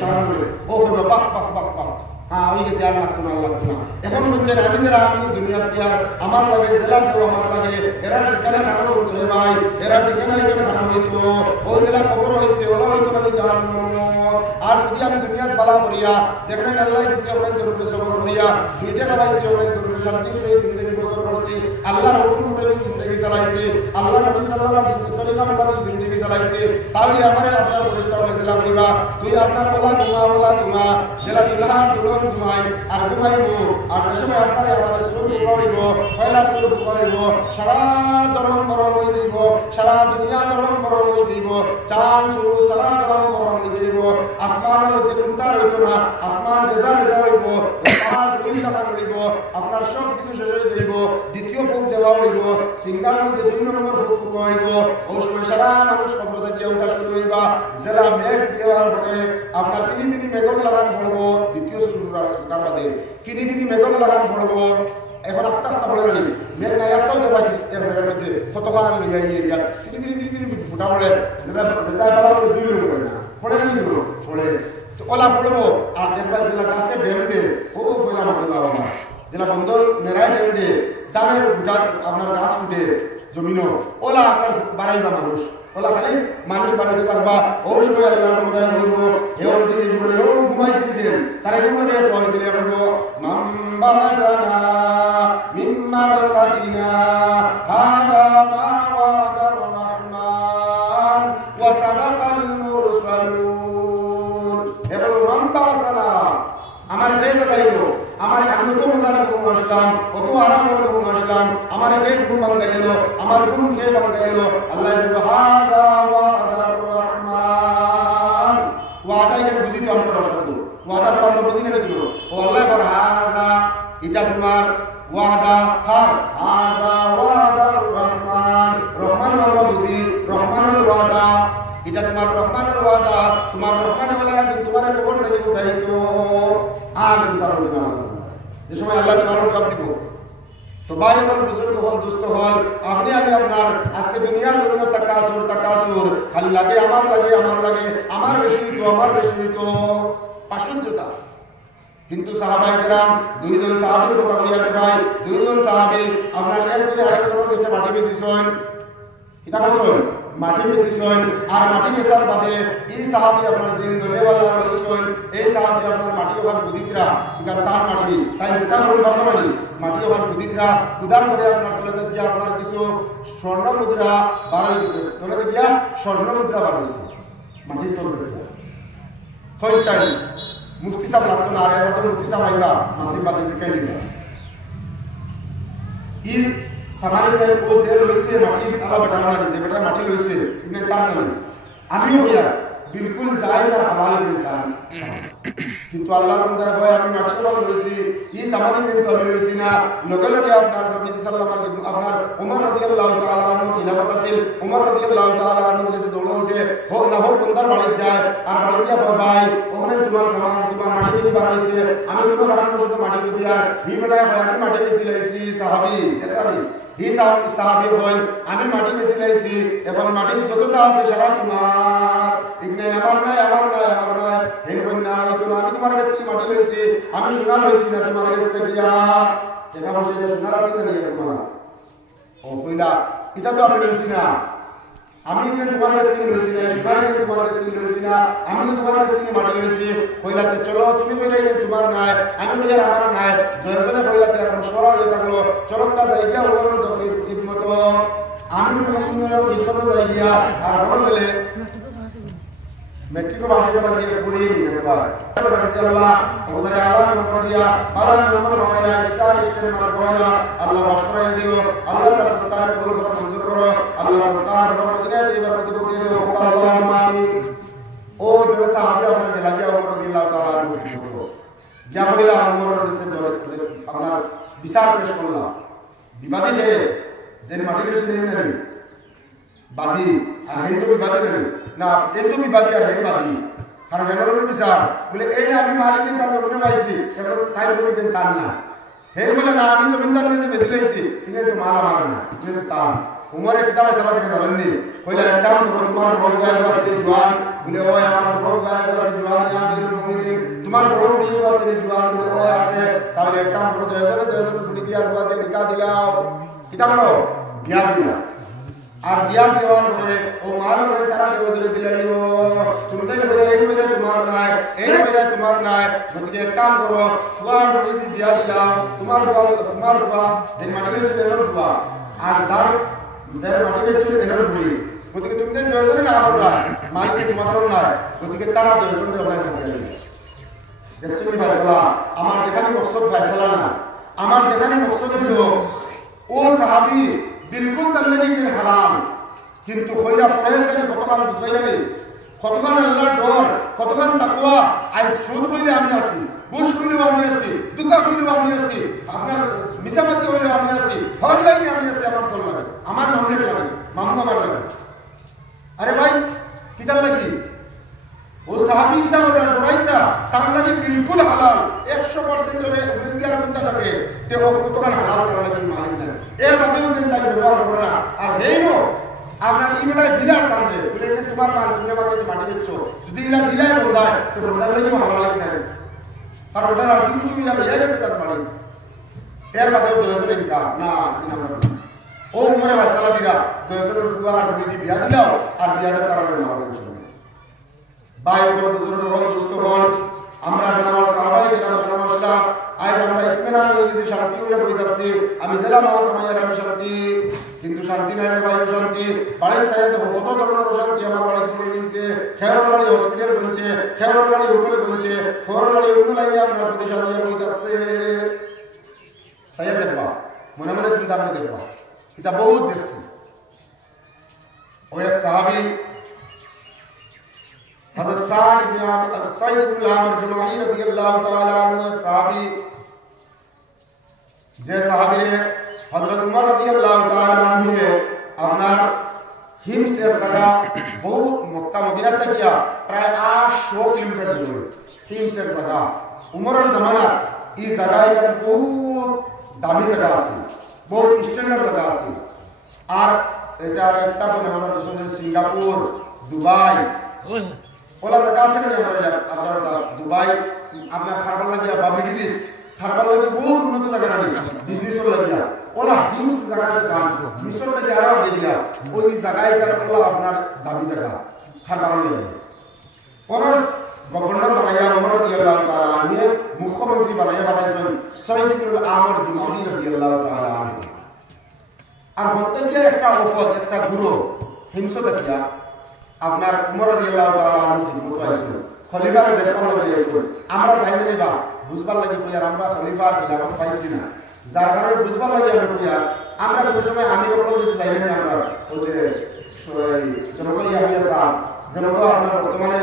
জাহান্নামে ও কইবা বাহ হ্যাঁ হয়ে গেছে আর লাগতো না এখন বলছে আমি দুনিয়াতে আর আমার লাগে জেলা দেও আমার লাগে এরা ঠিকানা খানো হইতো রে ভাই এরা ঠিকানা এখানে খানো হইতো ও জেলা খবর হয়েছে ওলা হইতো না জাহান্নাম আর যদি আমি দুনিয়াত বালা করিয়া যেখানে আল্লাহ দিছে ওখানে জরুরি সবর করিয়া দুইটা খাবাইছি ওখানে জরুরি শান্তি করে জিন্দগি বসর করছি আল্লাহর হুকুম মোতাবেক জিন্দগি চালাইছি আল্লাহ নবী সাল্লাল্লাহু আলাইহি ওয়াসাল্লাম তরিকা মোতাবেক জিন্দগি চালাইছি তাহলে আমারে আপনার পরিষ্কার হয়ে জেলা হইবা তুই আপনার বলা ঘুমা জেলা দুলহান ঘুমাই আর ঘুমাইব আর ওই সময় আপনারে আমার শুরু করিব পয়লা শুরু করিব সারা গরম হয়ে যাইব সারা দুনিয়া গরম হয়ে যাইব চাঁদ শুরু সারা গরম হয়ে যাইব আসমানের মধ্যে কোনটা রইব না আসমান রেজা হইব পাহাড় দুই টাকা নড়িব আপনার সব কিছু শেষ হয়ে যাইব দ্বিতীয় বুক দেওয়া হইব সিঙ্গার মধ্যে 2 নম্বর ফুক হইব ওই সময় সারা মানুষ কবর থেকে ওঠা শুরু হইবা জেলা মেঘ দেওয়ার পরে আপনার ফিনি মেঘল লাগান পড়ব দ্বিতীয় শুরু কারবাদে ফিনি মেঘল লাগান পড়ব এখন আস্তে পড়ে গেলি মেঘ নাই একটাও দেবা এক জায়গার মধ্যে কতক্ষণ লইয়া ইয়ে ফিনি ফুটা পড়ে যেটা বেলা করে 2 নম্বর না পড়ে গেলি পড়ে তো ওলা পড়বো আর দেখবা জেলা গাছে ড্যাম দে ও ফয়লা মাঠে যাওয়া না জেলা বন্দর মেরাই ড্যাম দে ডানের আপনার গাছ ফুটে জমিনও ওলা আপনার বাড়াইবা মানুষ ওলা খালি মানুষ বাড়াইতে থাকবা ও সময় আল্লাহর মধ্যে হইব এও যদি বলে ও ঘুমাইছিলেন তারা ঘুমাইলে তো হইছিল হইব মাম্বাদানা মিম্মার কাদিনা হাদা মা ওয়াদার রহমান ওয়া সাদাকাল মুরসালুন এখন মাম্বাসানা আমার যে জায়গাইলো আমার আমি তো মজার ঘুম আসলাম কত আরামের ঘুম আসলাম আমার পেট ঘুম ভাঙাইলো আমার ঘুম খেয়ে ভাঙাইলো আল্লাহ বলল হাদা ওয়াদার রহমান ওয়াদা এটা বুঝি তো আমরা শব্দ ওয়াদা তো আমরা বুঝি না কি ও আল্লাহ বল হাদা এটা তোমার ওয়াদা হার হাদা ওয়াদার রহমান আমরা বুঝি রহমানের ওয়াদা এটা তোমার রহমানের ওয়াদা তোমার রহমান বলে একদিন তোমার কবর থেকে উঠাইতো আর তার না যে সময় আল্লাহ সুবহানাহু জবাব দিব তো ভাই আমার বুজুর্গ হল দুস্থ হল আপনি আমি আপনার আজকে দুনিয়ার জন্য তাকাসুর খালি লাগে আমার বেশি তো পাশুদ্ধতা কিন্তু সাহাবায়ে কেরাম দুইজন সাহাবীর কথা বলিয়া ভাই দুইজন সাহাবী আপনার একজনে আরেকজনের কাছে মাটি বেশি সইন এটা করছেন মাটি বেশি সইন আর মাটি বেচার বাদে এই সাহাবী আপনার জিন দলেওয়ালা রইছেন এই সাহাবী আপনার মাটি ওখান বুদিতরা ইকার তার মাটি তাই যেটা হল ফরমানি মাটি ওখান বুদিতরা উদার করে আপনার তলে গিয়া আপনার কিছু স্বর্ণ মুদ্রা বার হয়ে গেছে তলে গিয়া স্বর্ণ মুদ্রা বার হয়েছে মাটির তলে গিয়া হয় চাই মুফতি সাহেব লাগতো না আর এর মধ্যে মুফতি সাহেব আইবা মাটির বাদে শিখাই দিবা ই সামারি তাই ও যে লইছে মাটি আলা বেটানা দিছে বেটা মাটি লইছে ইনে তার নাই আমিও কইয়া বিলকুল জায়েজ আর হালাল বিলকান কিন্তু আল্লাহর বান্দা হয় আমি মাটি বল লইছি ই সামানি কিন্তু আমি লইছি না লগে লগে আপনার নবী সাল্লাল্লাহু আলাইহি ওয়াসাল্লাম আপনার ওমর রাদিয়াল্লাহু তাআলা আনহু খিলাফত আছিল ওমর রাদিয়াল্লাহু তাআলা আনহু কাছে দৌড়ে উঠে হোক না হোক বন্দার বাড়ি যায় আর বাড়ি দিয়া ভাই ওখানে তোমার সামান তোমার মাটি দিয়ে বানাইছে আমি কোনো কারণবশত মাটি দিয়া হি বেটা হয় আমি মাটি বেশি লাইছি সাহাবী দেখরানি হি সাহাবী হল আমি মাটি বেশি লাইছি এখন মাটির যতটা আছে সারা তোমার ইগনে আমার নাই হেন কন্যা হইতো না আমি তোমার কাছ থেকে মাটি লইছি আমি সোনা লইছি না তোমার কাছ থেকে দিয়া টাকা পয়সা সোনার আছে না নিয়ে তোমার ও কইলা এটা তো আমি লইছি না আমি ইগনে তোমার কাছ থেকে লইছি না সোনা ইগনে তোমার কাছ থেকে লইছি না আমি তো তোমার কাছ থেকে মাটি লইছি কইলা চলো তুমি কইলা ইগনে তোমার নাই আমি কইলা আমার নাই জয়জনে কইলা তার মশওয়ারা হয়ে থাকলো চলো তা জায়গা ওর তো খিদমত আমি কোনো খিদমত জায়গা আর বড় গেলে মেট্রিক পাস করা দিয়ে পুরি নিতে পারে আল্লাহ ওদের আলাদা নম্বর দিয়া আলাদা নম্বর হয় স্টার মার্ক হয় আল্লাহ পাস করায় দিও আল্লাহ তার সরকার কবুল করে মঞ্জুর করো আল্লাহ সরকার মদিনা দিবা প্রতিপক্ষে দিও আল্লাহুম্মা আমিন ও যে সাহাবী আপনাদের লাগে ওমর রাদিয়াল্লাহু তাআলা আনহু যা কইলা ওমর কাছে আপনার বিচার পেশ করলাম বিবাদী যে মাটি লইছে নেই বাদী আর এই তো বিবাদী নেই না এই তো বিবাদী আর এই বাদী কারণ হেমরের বিচার বলে এই আমি মালিক তার মনে পাইছি এখন তাই বলে তার না হের বলে না আমি জমিনদার কাছে বেঁচে লইছি তিনি তো মাল আমার না তুমি তার উমরে কিতাবে সালা থেকে জানেননি কইলা একটা তোমার বড় গায়ক আছে জওয়ান বলে ওই আমার বড় গায়ক আছে জওয়ান ইয়া আমিরুল মুমিনিন তোমার বড় বিয়ে আছে জওয়ান বলে ওই আছে তাহলে একটা বড় দয়াজনে ফুলি দিয়ার বাদে নিকা দিলাও কিতা করো বিয়া দিলা আর বিয়া দেওয়ার পরে ও মাল করে তারা দেওয়া দিলাইও তুমি বলে এই বলে তোমার নাই এই বলে তোমার নাই যদি এক কাম করো তোমার যদি বিয়া দিলাম তোমার বাবা যে মাটি ছিল এর বাবা আর যার মাটি ছিল এর বুড়ি ওদিকে তুমি দয়াজনে না করলা মালিক তোমার নাই ওদিকে তারা দয়াজনে ওখানে থাকে দেখুন ফয়সালা আমার দেখানি মকসদ ফয়সালা না আমার দেখানি মকসদ হইল ও সাহাবী বিলকুল তাল্লাদিনের হারাম কিন্তু কইরা পরেশকারী কতখান বুঝাইলে কতখান আল্লাহর ডর কতখান তাকওয়া আজ সুদ হইলে আমি আছি বুশ হইলেও আমি আছি দুকা হইলেও আমি আছি আপনার মিসামাতি হইলেও আমি আছি হর লাইনে আমি আছি আমার দল লাগে আমার মামলেট লাগে মামু আমার লাগে আরে ভাই কিতাব লাগি ও সাহাবী কিতাব ডরাইতা তার লাগে বিলকুল হালাল 100% রে ইন্ডিয়ার মধ্যে থাকে তে ও কতখান হালাল তার লাগে মালিক না এর বাদেও দিন তাই ব্যবহার করবে না আর হেইনো আপনার ইমেটাই দিলার কারণে বলে যে তোমার মাল তুমি আমার কাছে মাটি দিচ্ছ যদি ইলা দিলাই বন্ধায় তো বন্ধার লাগেও হালাল নাই আর ওটা রাজি কিছু ইয়া হয়ে গেছে তার মালিক এর বাদেও দয়াজনে ইনকার না ও উমরে ফয়সালা দিরা দয়াজনের ফুয়া আর বিধি বিয়া দিলাও আর বিয়াটা তার মাল ভাই বড় বুজুর্গ হল দোস্ত হল আমরা আমার সাহাবায়ে কিরাম কালাম আসলাম আজ আমরা ইতমিনান হয়ে গেছি শান্তি হয়ে বই থাকছি আমি জেলা মাল কামাইয়ার আমি শান্তি কিন্তু শান্তি নাই রে ভাই শান্তি বাড়ির চাই তো কত ধরনের শান্তি আমার বাড়ি পড়ে গেছে খেয়ার বাড়ি হসপিটাল বলছে খেয়ার বাড়ি হোটেল বলছে খবর বাড়ি অন্য লাইনে আপনার পরিশান হয়ে বই থাকছে সাইয়া দেখবা মনে মনে চিন্তা করে দেখবা এটা বহুত দেখছি ওই এক সাহাবী हज़रत साद इब्न आमिर जुमाही रज़ियल्लाहु ताला अन्हु एक सहाबी जे सहाबी रे हज़रत उमर रज़ियल्लाहु ताला अन्हु আপনার হিম से जगह बहुत मक्का मदीना तक गया प्राय 800 किलोमीटर दूर हिम से जगह उमরের জামানা এই জায়গায় বহুত দামি জায়গা আছে বহুত স্ট্যান্ডার্ড জায়গা আছে আর এটার একটা বলে আমরা সিঙ্গাপুর দুবাই ওলা জায়গা আছে না আপনার দুবাই আপনার খারবাল লাগিয়া বা মিডল ইস্ট খারবাল লাগি বহুত উন্নত জায়গা নানি বিজনেস লাগিয়া ওলা হিমস জায়গা আছে কান মিশর থেকে আরো আগে দিয়া ওই জায়গাটার ওলা আপনার দামি জায়গা খারবাল লাগিয়া ওনার গভর্নর বানাইয়া ওমর রাদিয়াল্লাহু তাআলা আনহু মুখ্যমন্ত্রী বানাইয়া বানাইছেন সঈদ ইবনে আমর জুমাহি রাদিয়াল্লাহু তাআলা আনহু আর হত্যা একটা ওফদ একটা গুরু হিমস দেখিয়া আপনার উমর রাদিয়াল্লাহু তাআলা আনহু মত আইছিল খলিফার দেখবার লাগি আইছিল আমরা যাইলে নিবা বুঝবার লাগি কইয়ার আমরা খলিফার খিলাফত পাইছি না যার কারণে বুঝবার লাগি আমি কইয়ার আমরা কোন সময় আমি বলতে গেছি যাইলে না আমরা ওই যে জনক ইয়াহিয়া সাহেব যেমন তো আপনার বর্তমানে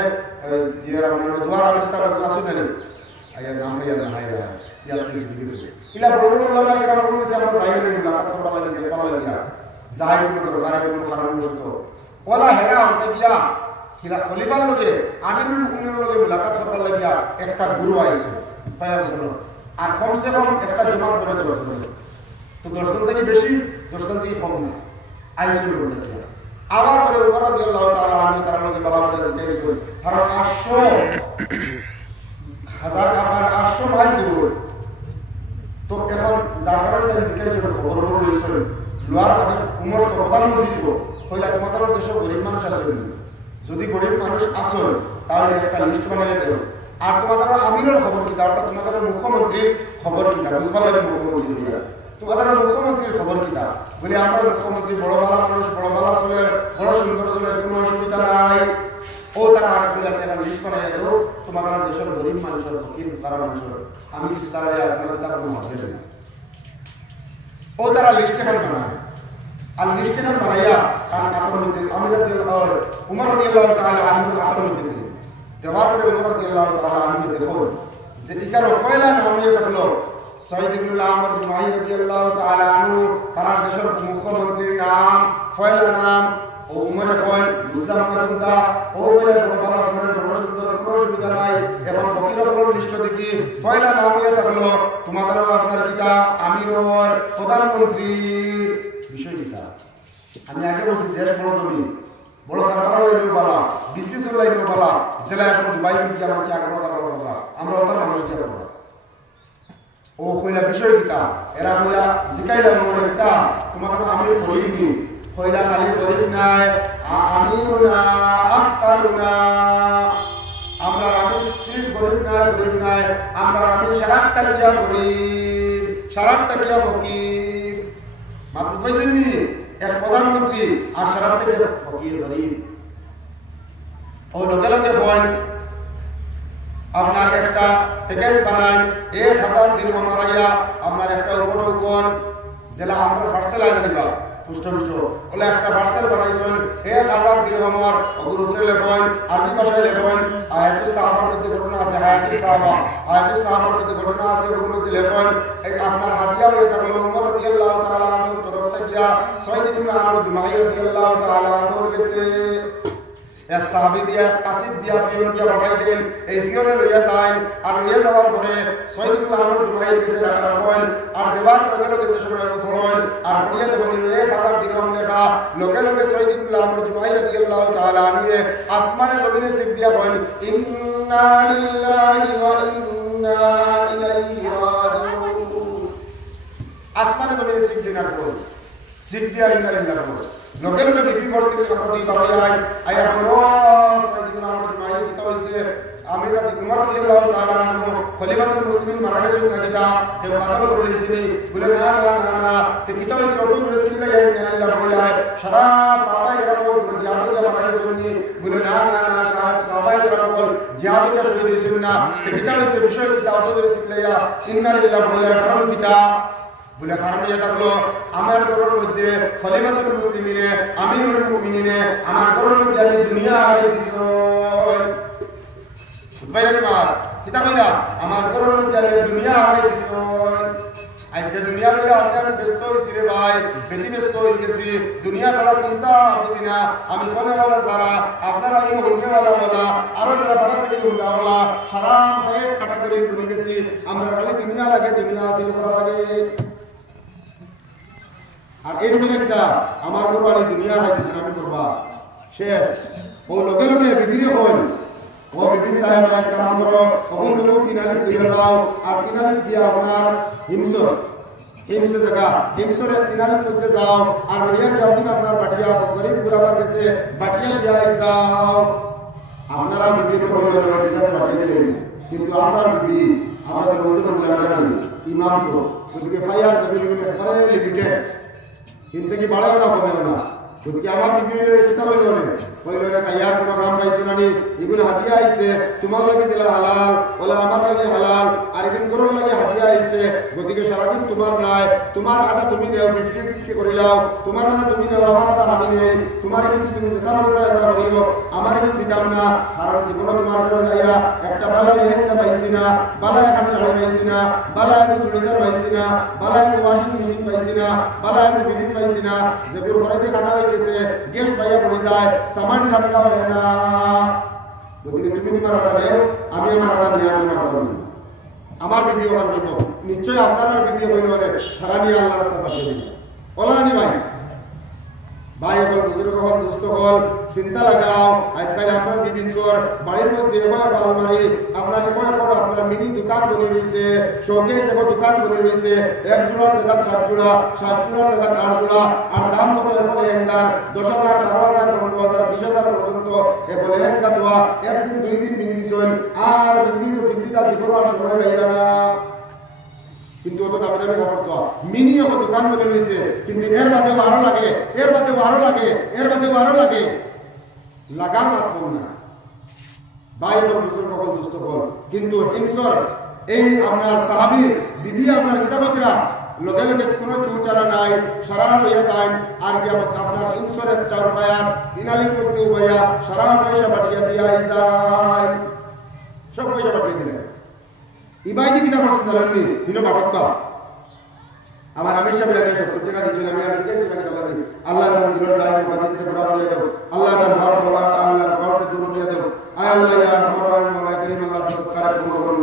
যে আপনার দুয়ার আমির সাহেব আসুন না আয়ার নাম পাইয়া না হাই রায় ইয়া কিছু কিছু ইলা বড় বড় লাগা কেন বলতেছে আমরা যাই না মুলাকাত করবা লাগে দেখবা লাগে যাই কোনো দরকারে কোনো কারণ হতো ওলা হেরা হতে গিয়া খলিফার লগে আমিরুল মুমিনের লগে মুলাকাত করবার লাগিয়া একটা গুরু আইছে পায়া শুনো আর কমসে কম একটা জমাত করে দর্শন তো দর্শন থেকে বেশি দর্শন থেকে কম না আইছিল বলে কি আবার পরে ওমর রাদিয়াল্লাহু তাআলা আনহু তার লগে বলা করে জিজ্ঞাসা করি কারণ 800 আপনার 800 মাইল দূর তো এখন যার কারণে জিজ্ঞাসা করে খবর লইছিল লোয়ার বাদে উমর তো প্রধানমন্ত্রী তো কইলা তোমাদের দেশে গরিব মানুষ আছে যদি গরিব মানুষ আসল তাহলে একটা লিস্ট বানিয়ে দেব আর তোমাদের আমিরের খবর কি দাও তোমাদের মুখ্যমন্ত্রীর খবর কি দাও বুঝবার লাগে মুখ্যমন্ত্রী দিয়া তোমাদের মুখ্যমন্ত্রীর খবর কি দাও বলে আমার মুখ্যমন্ত্রী বড় ভালো মানুষ বড় ভালো চলের বড় সুন্দর চলের কোনো অসুবিধা নাই ও তারা আর কইলাতে একটা লিস্ট বানিয়ে দেব তোমাদের দেশের গরিব মানুষের ফকির তারা মানুষের আমি কিছু তারা আপনাদের তার কোনো হাতে দেব ও তারা লিস্ট এখন বানায় আর লিস্ট এখন বানাইয়া কারণ আপনার মধ্যে উমর রাদিয়াল্লাহু তাআলা আনহু আপনার মধ্যে দেওয়ার পরে উমর রাদিয়াল্লাহু তাআলা আনহু দেখুন যে ইকার পয়লা নামে দেখলো সঈদ ইবনুল আমর জুমাই রাদিয়াল্লাহু তাআলা আনহু তার দেশের মুখ্যমন্ত্রীর নাম পয়লা নাম ও উমরে কয় মুসলিম মাদুদা ও বলে বাবা আপনার বড় সুন্দর কোনো অসুবিধা নাই এখন ফকিরের লিস্ট দেখি পয়লা নামে দেখলো তোমাদের আপনার কিতা আমিরর প্রধানমন্ত্রীর বিষয় কিতা আমি আগে বলছি দেশ বড় ধনী বড় কারবার লাইনেও বলা বিজনেস লাইনেও বলা জেলা এখন দুবাই গিয়ে মানছে আগ্রহ কারবার বলা আমরা ওটার মানুষ গিয়ে বলা ও কইলা বিষয় কিতা এরা কইলা জিকাইলা মনে কিতা তোমার আমির গরিব নি কইলা খালি গরিব নাই আমিরুনা আফতারুনা আমরা আমির সিফ গরিব নাই আমরা আমির সারাতটা গিয়া গরিব সারাতটা গিয়া ফকির মাত্র কইছেন নি এক প্রধানমন্ত্রী আর সারা থেকে ফকির গরিব ও লগে লগে হয় আপনার একটা প্যাকেজ বানান 1000 দিরহাম মারাইয়া আপনার একটা উপর জেলা আমরা পার্সেল আইনা দিবা পুষ্ট ওলা একটা পার্সেল বানাইছেন 1000 দিরহামের অগুরুরে লেখন আরবি ভাষায় লেখন আয়াতুস সাহাবার মধ্যে ঘটনা আছে আয়াতুস সাহাবার মধ্যে ঘটনা আছে ওর মধ্যে লেখন এই আপনার হাদিয়া হয়ে থাকলো উমর রাদিয়াল্লাহু তাআলা আনহু তরফ গিয়া সঈদ ইবনে আমর জুমাই রাদিয়াল্লাহু তাআলা আনহু গেছে এক সাহাবী দিয়া কাসিদ দিয়া ফিয়ন দিয়া বানাই দেন এই ফিয়নে লইয়া যান আর লইয়া যাওয়ার পরে সঈদ ইবনে আমর জুমাই গেছে রাখেন আর দেবার লগে লগে যে সময় ফরন আর দিয়া দেবেন 1000 দিরহাম লেখা লগে লগে সঈদ ইবনে আমর জুমাই রাদিয়াল্লাহু তাআলা আনহু আসমানে জমিনে সিপ দিয়া বলেন ইন্না লিল্লাহি ওয়া ইন্না ইলাইহি রাজিউন আসমানে জমিনে সিপ দিনার পর সিপ দিয়া ইন্না লিল্লাহি বলেন লগে লগে বিক্রি করতে আমরা দুই বাড়াই আয়া হলো সাইয়্যিদুনা আমর জুমাই কিতা হইছে আমির উমর রাদিয়াল্লাহু তাআলা আনহু খলিফাতুল মুসলিমিন মারা গেছে নাকিটা তে পাগল করে দিয়েছিনি বলে না তে কিতা হইছে ওটো রাসূলুল্লাহ ইন্নাল্লাহ বলাই সারা সাহাবায়ে কেরাম বলে জিহাদে মারা গেছে নি বলে না সাহাবায়ে কেরাম বল জিহাদে শহীদ হইছেন না তে কিতা হইছে বিষয় কিতা ওটো রাসূলুল্লাহ ইন্নাল্লাহ বলাই কারণ কিতা বলে কারণ এটা হলো আমার ঘরের মধ্যে খলিফাতুল মুসলিমিনে আমিরুল মুমিনিনে আমার ঘরের মধ্যে আমি দুনিয়া হারাই দিছো বাইরে মাস কিতা কইরা আমার ঘরের মধ্যে আমি দুনিয়া হারাই দিছো আজকে দুনিয়া লইয়া আমি ব্যস্ত হইছি রে ভাই বেশি ব্যস্ত হয়ে গেছি দুনিয়া ছাড়া চিন্তা বুঝি না আমি কোনেওয়ালা যারা আপনারা এই হলকেওয়ালা আরো যারা বাড়া থেকে উল্টাওয়ালা সারা এক ক্যাটাগরি বনে গেছি আমরা খালি দুনিয়া লাগে দুনিয়া হাসিল করা লাগে আর এর মানে কিতা আমার কোরবানি দুনিয়া হাইতেছেন আমি করবা শেষ ও লগে লগে বিবিরে হল ও বিবি সাহেব এক কাম করো ওগুলো কিনারে দিয়ে যাও আর কিনারে দিয়ে আপনার হিমস জায়গা হিমসরে কিনারে মধ্যে যাও আর লইয়া যাও দিন আপনার বাটিয়া গরিব পুরাবার গেছে বাটিয়া দিয়া যাও আপনারা বিবি তো হইল ঠিক আছে বাটিয়া দিলেন কিন্তু আপনার বিবি আমাদের বন্ধু ইমাম তো ওদিকে ফায়ার সার্টিফিকেট করে লিমিটেড কিন্তু কি বাড়াও না কমেও না যদি আমার বিভিন্ন কিতা হইল না কাইয়ার কোনো কাম পাইছো না নি এগুলো হাতিয়া আইছে তোমার লাগে যেটা হালাল ওলা আমার লাগে হালাল আর এদিন করোর লাগে হাতিয়া আইছে গতিকে সারাদিন তোমার নাই তোমার আদা তুমি নেও 50-50 করে লাও, তোমার আদা তুমি নেও আমার আদা আমি নেই, তোমার কিন্তু তুমি যেটা মনে চায় তা করিও, আমার কিন্তু দিতাম না। কারণ জীবনে তোমার ঘরে যাইয়া একটা বালা লেহেঙ্গা পাইছি না, বালা এখন শাড়ি পাইছি না, বালা এখন চুড়িদার পাইছি না, বালা এখন ওয়াশিং মেশিন পাইছি না, বালা এখন ফ্রিজ পাইছি না, যেগুলো ঘরেতে খাটা হয়ে গেছে, গ্যাস পাইয়া পড়ে যায়, সামান ঠান্ডা হয় না। গতিকে তুমি তোমার আদা নেও, আমি আমার আদা নিয়ে আমি আমার আদা নিই। আমার বিবি আমার বিব নিশ্চয়ই আপনার বিবি হইল সারা নিয়ে আল্লাহ রাস্তা পাঠিয়ে দিন। কলানি ভাই ভাই হল বুজুর্গ হল দুস্থ হল চিন্তা লাগাও। আজকাল আপনার বিবিনকর বাড়ির মধ্যে আলমারি আপনার আপনার মিনি দোকান বনে রয়েছে, শোকেস এখন দোকান বনে রয়েছে, 1 জোড়ার জায়গা 7 জোড়া, 7 জোড়ার জায়গা 8 জোড়া, আর দাম কত এখন লেহেঙ্গার 10,000, 12,000, 15,000, 20,000 পর্যন্ত এখন লেহেঙ্গা তোয়া একদিন 2 দিন পিন্দিছেন আর পিন্দিটা জীবন আর সময় বাইরা না। কিন্তু অত দামি দামি কাপড় তো মিনি এখন দোকান বলে রয়েছে, কিন্তু এর বাদেও আরো লাগে, এর বাদেও আরো লাগে, এর বাদেও আরো লাগে, লাগার মাত্র না। ভাই হল বুজুর্গ হল দুস্থ হল, কিন্তু হিংসর এই আপনার সাহাবী বিবি আপনার কিতাবতীরা লগে লগে কোনো চৌচারা নাই, সারা হইয়া যায়। আর কি আপনার হিংসরের 4 পায়াত দিনালির মধ্যে উবাইয়া সারা পয়সা পাঠিয়ে দিয়া যায়, সব পয়সা পাঠিয়ে দিলেন। ইবাইদি কিনা করছেন জানেননি হিনো বাটক আমার আমির সাহেব আগে 70 টাকা দিয়েছিল, আমি আর জিজ্ঞাসা করি টাকা দিই আল্লাহ তাআলা দিল জায়গা বাজিতে করা হলে দাও, আল্লাহ তাআলা ভালো ভালো আল্লাহর ঘরতে দূর করে দাও। আয় আল্লাহ ইয়া রহমান মাওলা করিম আল্লাহ সৎকার করুন,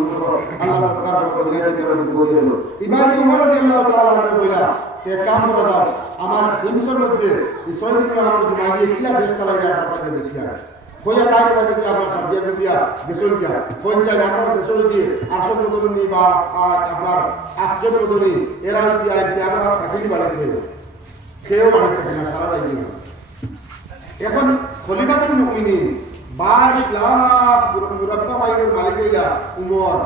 আল্লাহ সৎকার করুন, দিনে দিনে বসে দিল। ইবাইদি উমর রাদিয়াল্লাহু তাআলা আনহু কইলা তে কাম করা যাও আমার হিমসর মধ্যে এই 6 দিন আমার জুমা দিয়ে কিলা দেশ চালাইরা আপনাদের দেখিয়া কোয়া টাইম পাইতে কি আপনার সাজিয়া গুজিয়া গেছল কিয়া কোন চাই আপনার দেশল দিয়ে 800 মদনী নিবাস আর আপনার 800 মদনী এরা দিয়ে আইতে আমরা এখনই বাড়িতে খেয়েও বাড়িতে থাকি না সারা যাই না। এখন খলিফাতুল মুমিনিন 22 লাখ মুরাব্বা বাইনের মালিক হইলা উমর,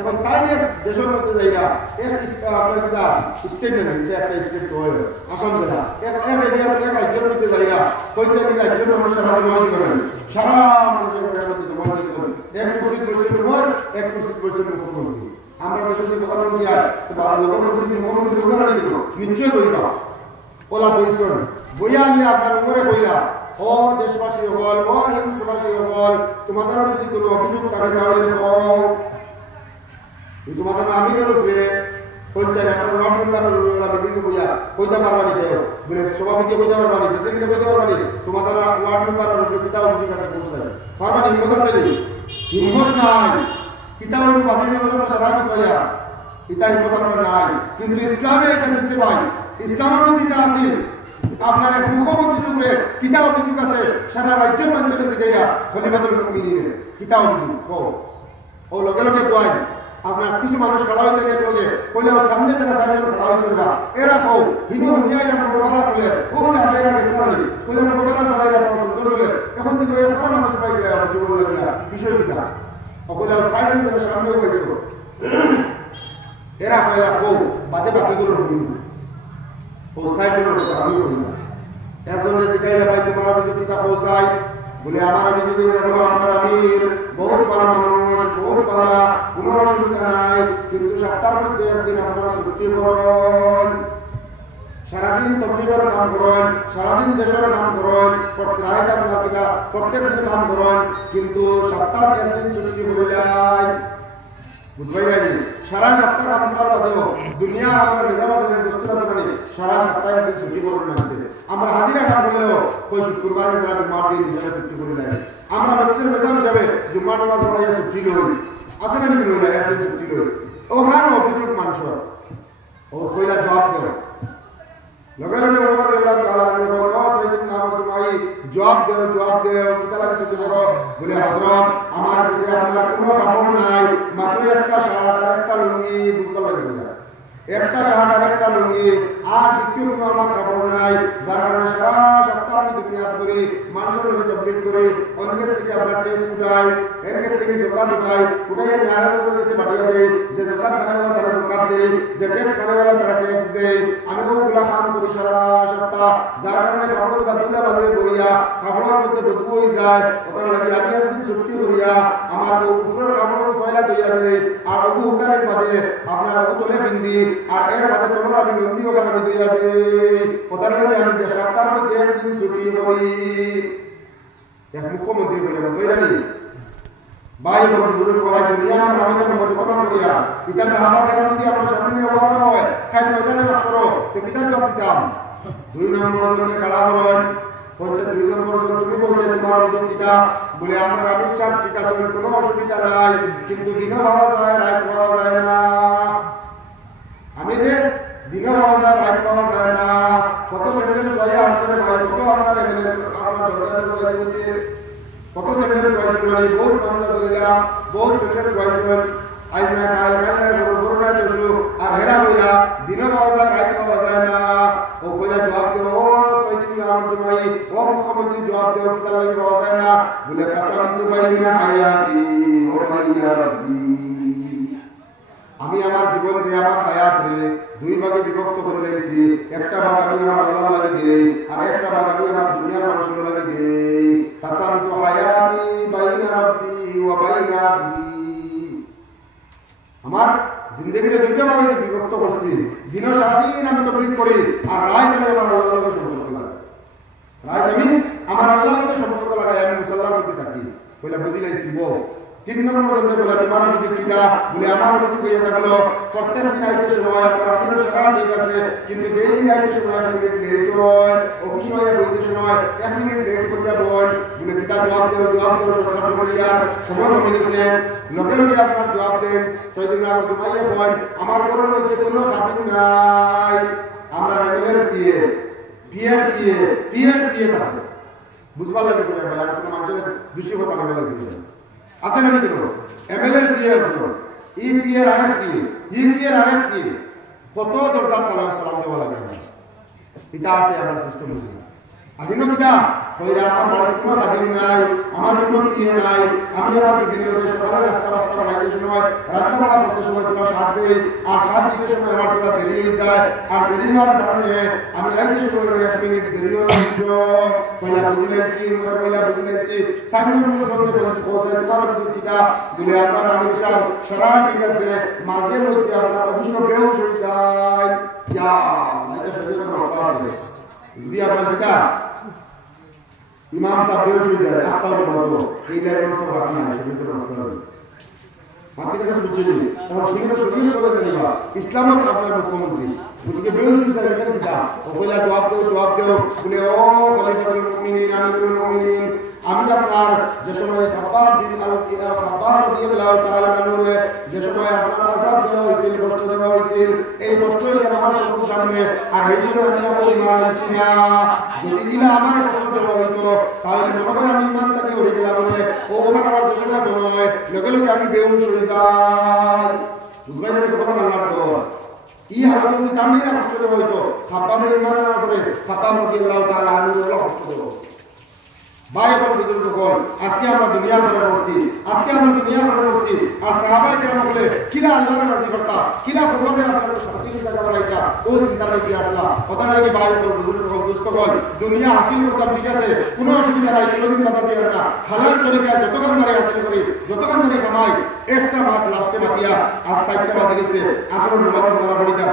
এখন তাইনের দেশের মধ্যে যাইরা এক আপনার কিটা স্টেটমেন্ট দিতে একটা স্টেট হয় আসাম জেলা এক এরিয়ার এক রাজ্যের মধ্যে যাইরা পঞ্চায়েত রাজ্যের মানুষ সারা জমা করেন, সারা মানুষের মধ্যে জমা করেছেন, এক কুর্সি বসেছেন উমর, এক কুর্সি বসেছেন মুখ্যমন্ত্রী। আমরা দেশের প্রধানমন্ত্রী আর লোক কুর্সি মুখ্যমন্ত্রী লোক না নিব নিশ্চয় বইবা ওলা বইছেন বইয়া আনলে আপনার উমরে কইলা ও দেশবাসী হল, ও হিংসবাসী হল, তোমাদের যদি কোনো অভিযোগ থাকে তাহলে হোক তোমাদের আমিরের উপরে পঞ্চায়েত আপনার ওয়ার্ড মেম্বারের মিটিং বইয়া কইতে পারবানি কেউ বলে সভাপতি কইতে পারবানি, প্রেসিডেন্ট কইতে পারবানি, তোমাদের ওয়ার্ড মেম্বারের উপরে কিতা অভিযোগ আছে পৌঁছায় পারবানি? হিম্মত আছে নি? হিম্মত নাই। কিতা হইব বাদে সারা কইয়া কিতা হিম্মত আপনার নাই। কিন্তু ইসলামে এটা দিছে ভাই, ইসলামের মধ্যে এটা আছে আপনার এক মুখ্যমন্ত্রীর উপরে কিতা অভিযোগ আছে সারা রাজ্যের মানুষের জিগাইয়া খলিফাতুল মুমিনিনের কিতা অভিযোগ ও লগে লগে কয় আপনার কিছু মানুষ খেলা হয়েছে এক লগে কইলে সামনে যারা সামনে খেলা হয়েছে বা এরা কও হিন্দু নিয়ে আইলাম মোবাইল চলে ও আগে আগে সারানি কইলে মোবাইল চালাই আপনার সুন্দর চলে এখন থেকে এরা মানুষ পাই গেলে আমার জীবন লাগিয়া বিষয় কিটা কইলে সাইডেন যারা সামনে হয়েছে এরা কইলা কও বাদে বাকি করে ও সাইডের মধ্যে আমিও কইলাম একজন জিজ্ঞাসা ভাই তোমার অভিযোগ কিতা পৌঁছাই বলে আমার অভিযোগ দেখলো আপনার আমির বহুত ভালো মানুষ, বহুত ভালো, কোনো অসুবিধা নাই, কিন্তু সপ্তাহের মধ্যে একদিন আপনার ছুটি করেন, সারাদিন তবলিগের কাম করেন, সারাদিন দেশের কাম করেন, রাত আপনার কিনা প্রত্যেক দিন কাম করেন, কিন্তু সপ্তাহে একদিন ছুটি করিলেন বুঝবাই নাইনি সারা সপ্তাহ কাম করার বাদেও দুনিয়া আপনার নিজাম আছে না দস্তুর আছে না সারা সপ্তাহে একদিন ছুটি করুন মানছে। আমরা হাজিরা কাম করলেও কই শুক্রবারে যারা জুম্মার দিন হিসাবে ছুটি করে নেয়, আমরা মসজিদের মেসাম হিসাবে জুম্মার নামাজ পড়াইয়া ছুটি লই আছে না নিবি না একদিন ছুটি লই ওখানে অভিযোগ মানুষ ও কইলা জবাব দেও লগে লগে ওমর রাদিয়াল্লাহু তাআলা আমি কই ও সাইয়্যিদুল নামাজ জুমাই জবাব দেও কিতা লাগে ছুটি করো বলে হযরত আমার কাছে আপনার কোনো কাপড় নাই, মাত্র একটা শার্ট আর একটা লুঙ্গি বুঝতে লাগে না, একটা শার্ট আর একটা লুঙ্গি আর দ্বিতীয় কোনো আমার কাপড় নাই, যার কারণে সারা সপ্তাহ আমি দুনিয়াত করি, মানুষের লোকে তবলিগ করি, অন্য কাছ থেকে আপনার ট্যাক্স উঠাই, এর কাছ থেকে যাকাত উঠাইয়া নেহারের কাছে পাঠিয়ে দেয়, যে যাকাত খানেওয়ালা তারা যাকাত দেয়, যে ট্যাক্স খানেওয়ালা তারা ট্যাক্স দেয়, আমি ওগুলা কাম করি সারা সপ্তাহ, যার কারণে কাপড় গাদুলা ভালোই করিয়া কাপড়ের মধ্যে বদবু হয়ে যায়, ওটার লাগে আমি একদিন ছুটি করিয়া আমার উপরের কাপড় ফয়লা দইয়া দেয় আর অগু হুকারের বাদে আপনার অগু তলে ফিন্দি আর এর মাঝে তোমার আমি নন্দী ওখানে আমি দিয়া দেই কথার লাগে আমি সপ্তাহের মধ্যে একদিন ছুটি করি এক মুখ্যমন্ত্রী হইলাম কইরানি ভাই বুজুর্গ করাই দুনিয়া না আমি তো কতক্ষণ করিয়া ইটা সাহাবা কেরাম যদি আপনার সামনে নিয়ে বলা হয় খাই ময়দানে মাসরো তো কিতা জবাব দিতাম 2 নম্বর জনে খাড়া হলেন হচ্ছে 2 নম্বর জন তুমি বলছে তোমার অভিযোগ কিতা বলে আমরা আমির সাহেব ঠিক আছে কোনো অসুবিধা নাই কিন্তু দিনও পাওয়া যায় রাত পাওয়া যায় না আমির রে দিনও পাওয়া যায় রাত পাওয়া যায় না কত সেকেন্ডের দয়া আসলে ভাই কত আপনার এমএলএ আপনার দরজা দিতে কত সেকেন্ডের পয়সা মানে বহুত আলহামদুলিল্লাহ বহুত সেকেন্ডের পয়সা আজ না খাই না বড় না তো আর হেরা হইয়া দিন পাওয়া যায় রাত পাওয়া যায় না ও কইলা জবাব দেও ও সৈয়দ আমার জমাই ও মুখ্যমন্ত্রী জবাব দেও কি তার লাগি পাওয়া যায় না বলে কাসাম তো বাইনা হায়াতি ও বাইনা রাব্বি আমি আমার জীবন রে আমার হায়াত রে দুই ভাগে বিভক্ত করে নিয়েছি একটা ভাগ আমি আমার আল্লাহর লাগি দেই আর একটা ভাগ আমি আমার দুনিয়ার মানুষের লাগি দেই কাসামতু হায়াতি বাইনা রাব্বি ওয়া বাইনা আবদি আমার জিন্দেগির দুইটা ভাগে বিভক্ত করছি দিনও সারাদিন আমি তকলিফ করি আর রাত আমি আমার আল্লাহর লগে সম্পর্ক লাগাই রাত আমি আমার আল্লাহর লগে সম্পর্ক লাগাই আমি মুসল্লার মধ্যে থাকি কইলা বুঝি লাইছি বউ 3 নম্বর জন্য বলে তোমার অভিযোগ কিতা বলে আমার অভিযোগ হয়ে থাকলো প্রত্যেক দিন আইতে সময় আপনার আমিরও সারা ঠিক আছে কিন্তু ডেইলি আইতে সময় 1 মিনিট লেট হয় অফিস হয়ে বইতে সময় 1 মিনিট লেট করিয়া বল বলে কিতা জবাব দেও শর্টকাট করিয়া সময় কমে গেছে লগে লগে আপনার জবাব দেন সৈয়দ আমার জুমাইয়া বল আমার ঘরের মধ্যে কোনো খাতির নাই আমরা এমএলএর পিএর থাকে বুঝবার লাগে ভাই আমি কোনো মানুষের দোষী হতে পারি না আছে না কেন এমএলএর পিএ আছে ইপিএর আরেক পিএ ইপিএর আরেক পিএ কত দরজা সালাম দেওয়া লাগে এটা আছে আমার সিস্টেম বুঝি আদিন কিতা কইরা আমার বাড়িতে কোনো খাদিম নাই আমার কোনো পিএ নাই আমি আমার বিভিন্ন দেশে রাস্তা বানাইতে সময় রান্না বাড়া করতে সময় তোমার সাথ দেই আর সাথ দিতে সময় আমার তোরা দেরি হয়ে যায় আর দেরি হওয়ার কারণে আমি আইতে সময় 1 মিনিট দেরি হয়ে কইলা বুঝি লাইছি মোরা কইলা বুঝি লাইছি সামনে মধ্যে পৌঁছাই তোমার অভিযোগ কিতা বলে আপনার আমির সাহেব সারা ঠিক আছে মাঝে মধ্যে আপনার অফিস বেহুশ হয়ে যায় ইয়া এটা সত্যি কথা আছে যদি আপনার কিতা ইমাম সাহেব বেহুশ হয়ে যায় আত্মাও বাজবো এই লাইন সব রাখা না শুনতে প্রশ্ন মাটি থেকে বুঝিনি তাহলে সেগুলো শরীয়ত চলে নিবা ইসলামের আপনার মুখ্যমন্ত্রী ওদিকে বেহুশ হয়ে যায় এটা কিতা ওগুলা জবাব দেও বলে ও খলিফাতুল মুমিনিন আমিরুল মুমিনিন আমি আপনার যে সময় খাব্বাব রাদিয়াল্লাহু তাআলা আনহু যে সময় আপনার আযাব দেওয়া হয়েছিল কষ্ট দেওয়া হয়েছিল এই কষ্টই কেন আমার চোখের সামনে আর এই সময় আমি আমার ইমান আনছি না যদি দিলা আমার কষ্ট দেওয়া হইতো তাহলে মনে হয় আমি ইমানটাকে উড়ে গেলাম মানে ও আমার যে সময় মনে হয় লগে লগে আমি বেহুশ হয়ে যাই বুঝবাই না কতক্ষণ আল্লাহর দর ই হালত যদি তার নিয়ে কষ্ট দেওয়া হইতো খাব্বাবে ইমান না করে খাব্বাব রাদিয়াল্লাহু তাআলা আনহু কষ্ট দেওয়া হয়েছে বাইবেল বুজুর্গ কোন আজকে আমরা দুনিয়ার পরে বসি আর সাহাবায়ে কেরাম বলে কিলা আল্লাহর রাজি করতা কিলা খবরে আপনার শান্তির জায়গা বানাইতা ও চিন্তা করে আল্লাহ কথা লাগে বাইবেল বুজুর্গ কোন দোস্ত কোন দুনিয়া হাসিল করতাম ঠিক আছে কোনো অসুবিধা নাই কোনোদিন বাধা দিও না হালাল তরিকা যতক্ষণ মারে হাসিল করি যতক্ষণ মারে কামাই একটা মাত লাস্টে মাতিয়া আজ 7টা বাজে গেছে আসলে নামাজ পড়া পড়িতা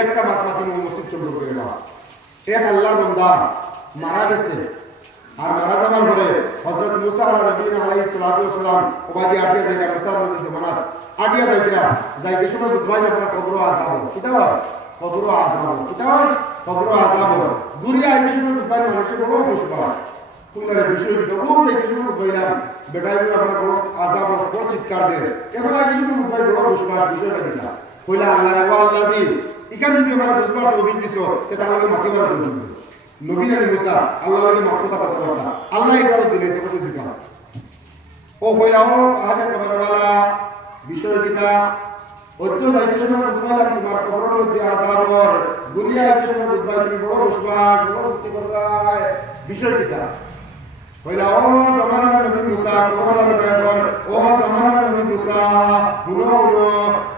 একটা মাত মাতি মসজিদ চন্দ্র করে না এক আল্লাহর বান্দা মারা গেছে আর মারা যাবার পরে হযরত মুসা আলাইহিস সালাতু ওয়াস সালাম ওবাদি আটিয়া যাইরা মুসা নবীর জামানাত আটিয়া যাইতে সময় দুধবাই আপনার কবর আযাব কিতা কবর আযাব দুনিয়া আইতে সময় দুধবাই মানুষের বড় খুশি পাওয়া কুলারে বিষয় দিতে ও যাইতে সময় দুধবাইলাম বেটাই আপনার বড় আযাব বড় চিৎকার দেন এখন আইতে সময় দুধবাই বড় খুশি পাওয়া বিষয়টা কিতা কইলা আল্লাহ রে আল্লাহ জি ইকান যদি আমার বুঝবার তৌফিক দিছো তে তাহলে মাটিবার বলুন নবী নবী মুসা আল্লাহর মাহফুজা কথা আল্লাহ ইজাজত দিয়েছে বসে শিখা ও কইলা ও আহলে কবরওয়ালা বিষয় কিটা অদ্য যাইতে সময় বুঝবাইলা তোমার কবরের মধ্যে আযাবর দুনিয়া আইতে সময় বুঝবাই তুমি বড় বসবাস বড় মুক্তি করলাই বিষয় কিটা কইলা ও জামানার নবী মুসা কবরওয়ালা বেটার ও জামানার নবী মুসা হুনো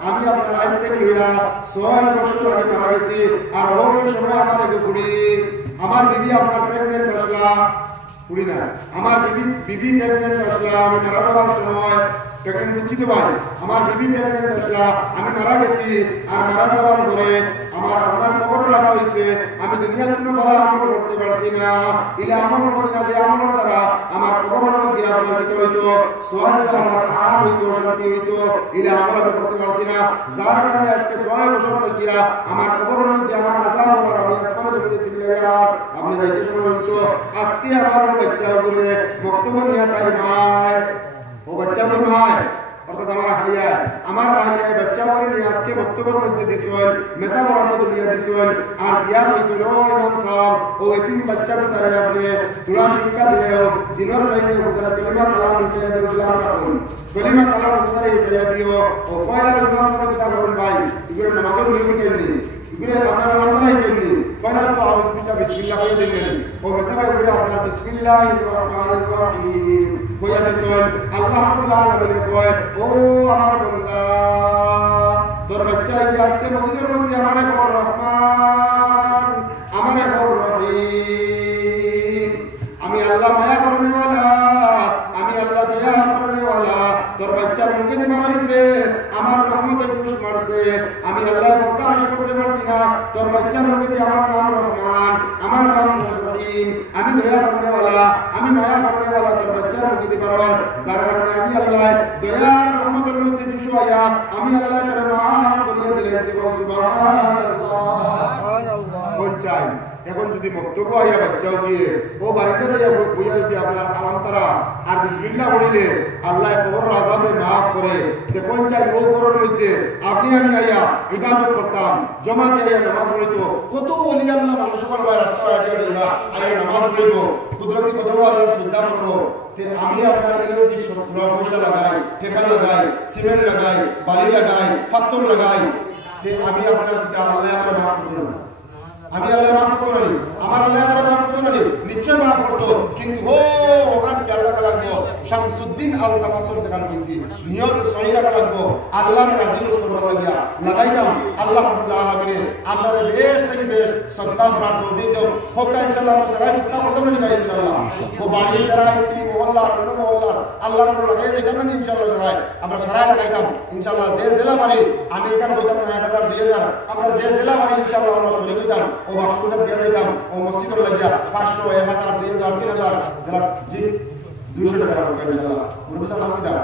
আমি আপনার আজ থেকে লইয়া 6 বছর আগে মারা গেছি আর ওই সময় আমার আগে ফুড়ি আমার বিবি আপনার প্রেগনেন্ট আসলা ফুড়ি না আমার বিবি প্রেগনেন্ট আসলা আমি মারা যাওয়ার সময় প্রেগনেন্ট হচ্ছি তো ভাই, আমার বিবি প্রেগনেন্ট আসলা, আমি মারা গেছি, আর মারা যাওয়ার পরে আমার আপনার কবর রাখা হয়েছে, আমি দুনিয়ার কোনো ভালো আমল করতে পারছি না, ইলে আমল করছি না, যে আমলের দ্বারা আমার কবরের মধ্যে আপনার দিতে হইতো, সোয়াল আমার আরাম হইতো, শান্তি হইতো, ইলে আমল আমি করতে পারছি না, যার কারণে আজকে 6 বছর থাকিয়া আমার কবরের মধ্যে আমার আযাব আর আমি আসমানে চলে চিল্লাইয়া আপনি যাইতে সময় হইতো, আজকে আমার বাচ্চা বলে বক্তব্য নিয়ে তাই মায় ও বাচ্চা বলে মায় অর্থাৎ আমার আহলিয়ায় বাচ্চা করে নিয়ে আজকে বক্তব্যের মধ্যে দিছেন, মেসা পড়াতে দুনিয়া দিছেন, আর দিয়া কইছেন ও ইমাম সাহেব ও এতিম বাচ্চাকে তারা আপনি তুলা শিক্ষা দেও, দিনের লাইনে তারা কলিমা কালাম হিকায়া দেও, দিলে আমরা কই কলিমা কালাম তারা হিকায়া দিও, ও পয়লা ইমাম সাহেব কিতাব বলেন ভাই এগুলো নামাজের নিয়ম কেমনি, এগুলো আপনারা নামতারাই কেমনি, পয়লা তো আউযুবিল্লাহ বিসমিল্লাহ কইয়া দিলেন, ও মেসা ভাই এগুলো আপনার বিসমিল্লাহির রহমানির রহিম কইয়া দিছেন, আল্লাহ রাব্বুল আলামিন কয় ও আমার বান্দা তোর বাচ্চা কি আজকে মসজিদের মধ্যে আমারে কর রহমান, আমারে কর রহিম, আমি আল্লাহ মায়া করনে वाला, আমি আল্লাহ দয়া করনে वाला, তোর বাচ্চার মুখে দি মারাইছে আমার রহমতে জোশ মারছে, আমি আল্লাহ বরদাশত করতে পারছি না, তোর বাচ্চার মুখে দি আমার নাম রহমান, আমার নাম রহিম, আমি দয়া করনে वाला, আমি মায়া করনে वाला, তোর বাচ্চার মুখে দি মারবার, যার কারণে আমি আল্লাহ দয়ার রহমতের মধ্যে জোশ হইয়া আমি আল্লাহ তাআলা মাফ করিয়া দিয়েছি, সুবহানাল্লাহ সুবহানাল্লাহ। কোন চাই এখন যদি বক্তব্য আইয়া বাচ্চাও গিয়ে ও বাড়িতে যাইয়া বইয়া যদি আপনার আলামতারা আর বিসমিল্লাহ পড়িলে আল্লাহ কবর আযাবে মাফ করে, দেখুন চাই ও কবরের মধ্যে আপনি আমি আইয়া ইবাদত করতাম, জমাতে আইয়া নামাজ পড়িতো, কত ওলি আল্লাহ মানুষ করবা রাস্তা আইয়া আইয়া নামাজ পড়িব, কুদরতি কত আল্লাহ সুজদা করব, তে আমি আপনার এলেও যে সত্তর পয়সা লাগাই, ঠেকা লাগাই, সিমেন্ট লাগাই, বালি লাগাই, পাথর লাগাই, তে আমি আপনার কিতা আল্লাহ আমরা মাফ করব না, আমি আল্লাহ মাফ করতো না, আমার আল্লাহ আমার মাফ করতো না, নিশ্চয় মাফ করতো, কিন্তু ওখান খেয়াল রাখা লাগবো, শামসুদ্দিন আল তামাসুর যেখানে কইছি নিয়ত সহি রাখা লাগবো, আল্লাহর রাজি করবার লাগিয়া লাগাইতাম, আল্লাহ রাব্বুল আলামিন আমাদের বেশ থেকে বেশ সদকা করার তৌফিক দাও, হোক ইনশাআল্লাহ আমরা সারা সদকা করতে পারি ইনশাআল্লাহ, ও বাড়ি যারা আইছি মহল্লা অন্য মহল্লা আল্লাহর উপর লাগাই দিতাম না ইনশাআল্লাহ, সারাই আমরা সারাই লাগাইতাম ইনশাআল্লাহ, যে জেলা পারি আমি এখানে বইতাম না 1000 2000 আমরা যে জেলা পারি ইনশাআল্লাহ আমরা শরীক হইতাম, ও বাক্সটা দিয়ে যাইতাম, ও মসজিদের লাগিয়া 500 1000 2000 3000 যারা জি 200 টাকা রাখবো ইনশাআল্লাহ, পুরো সব নাম দিতাম।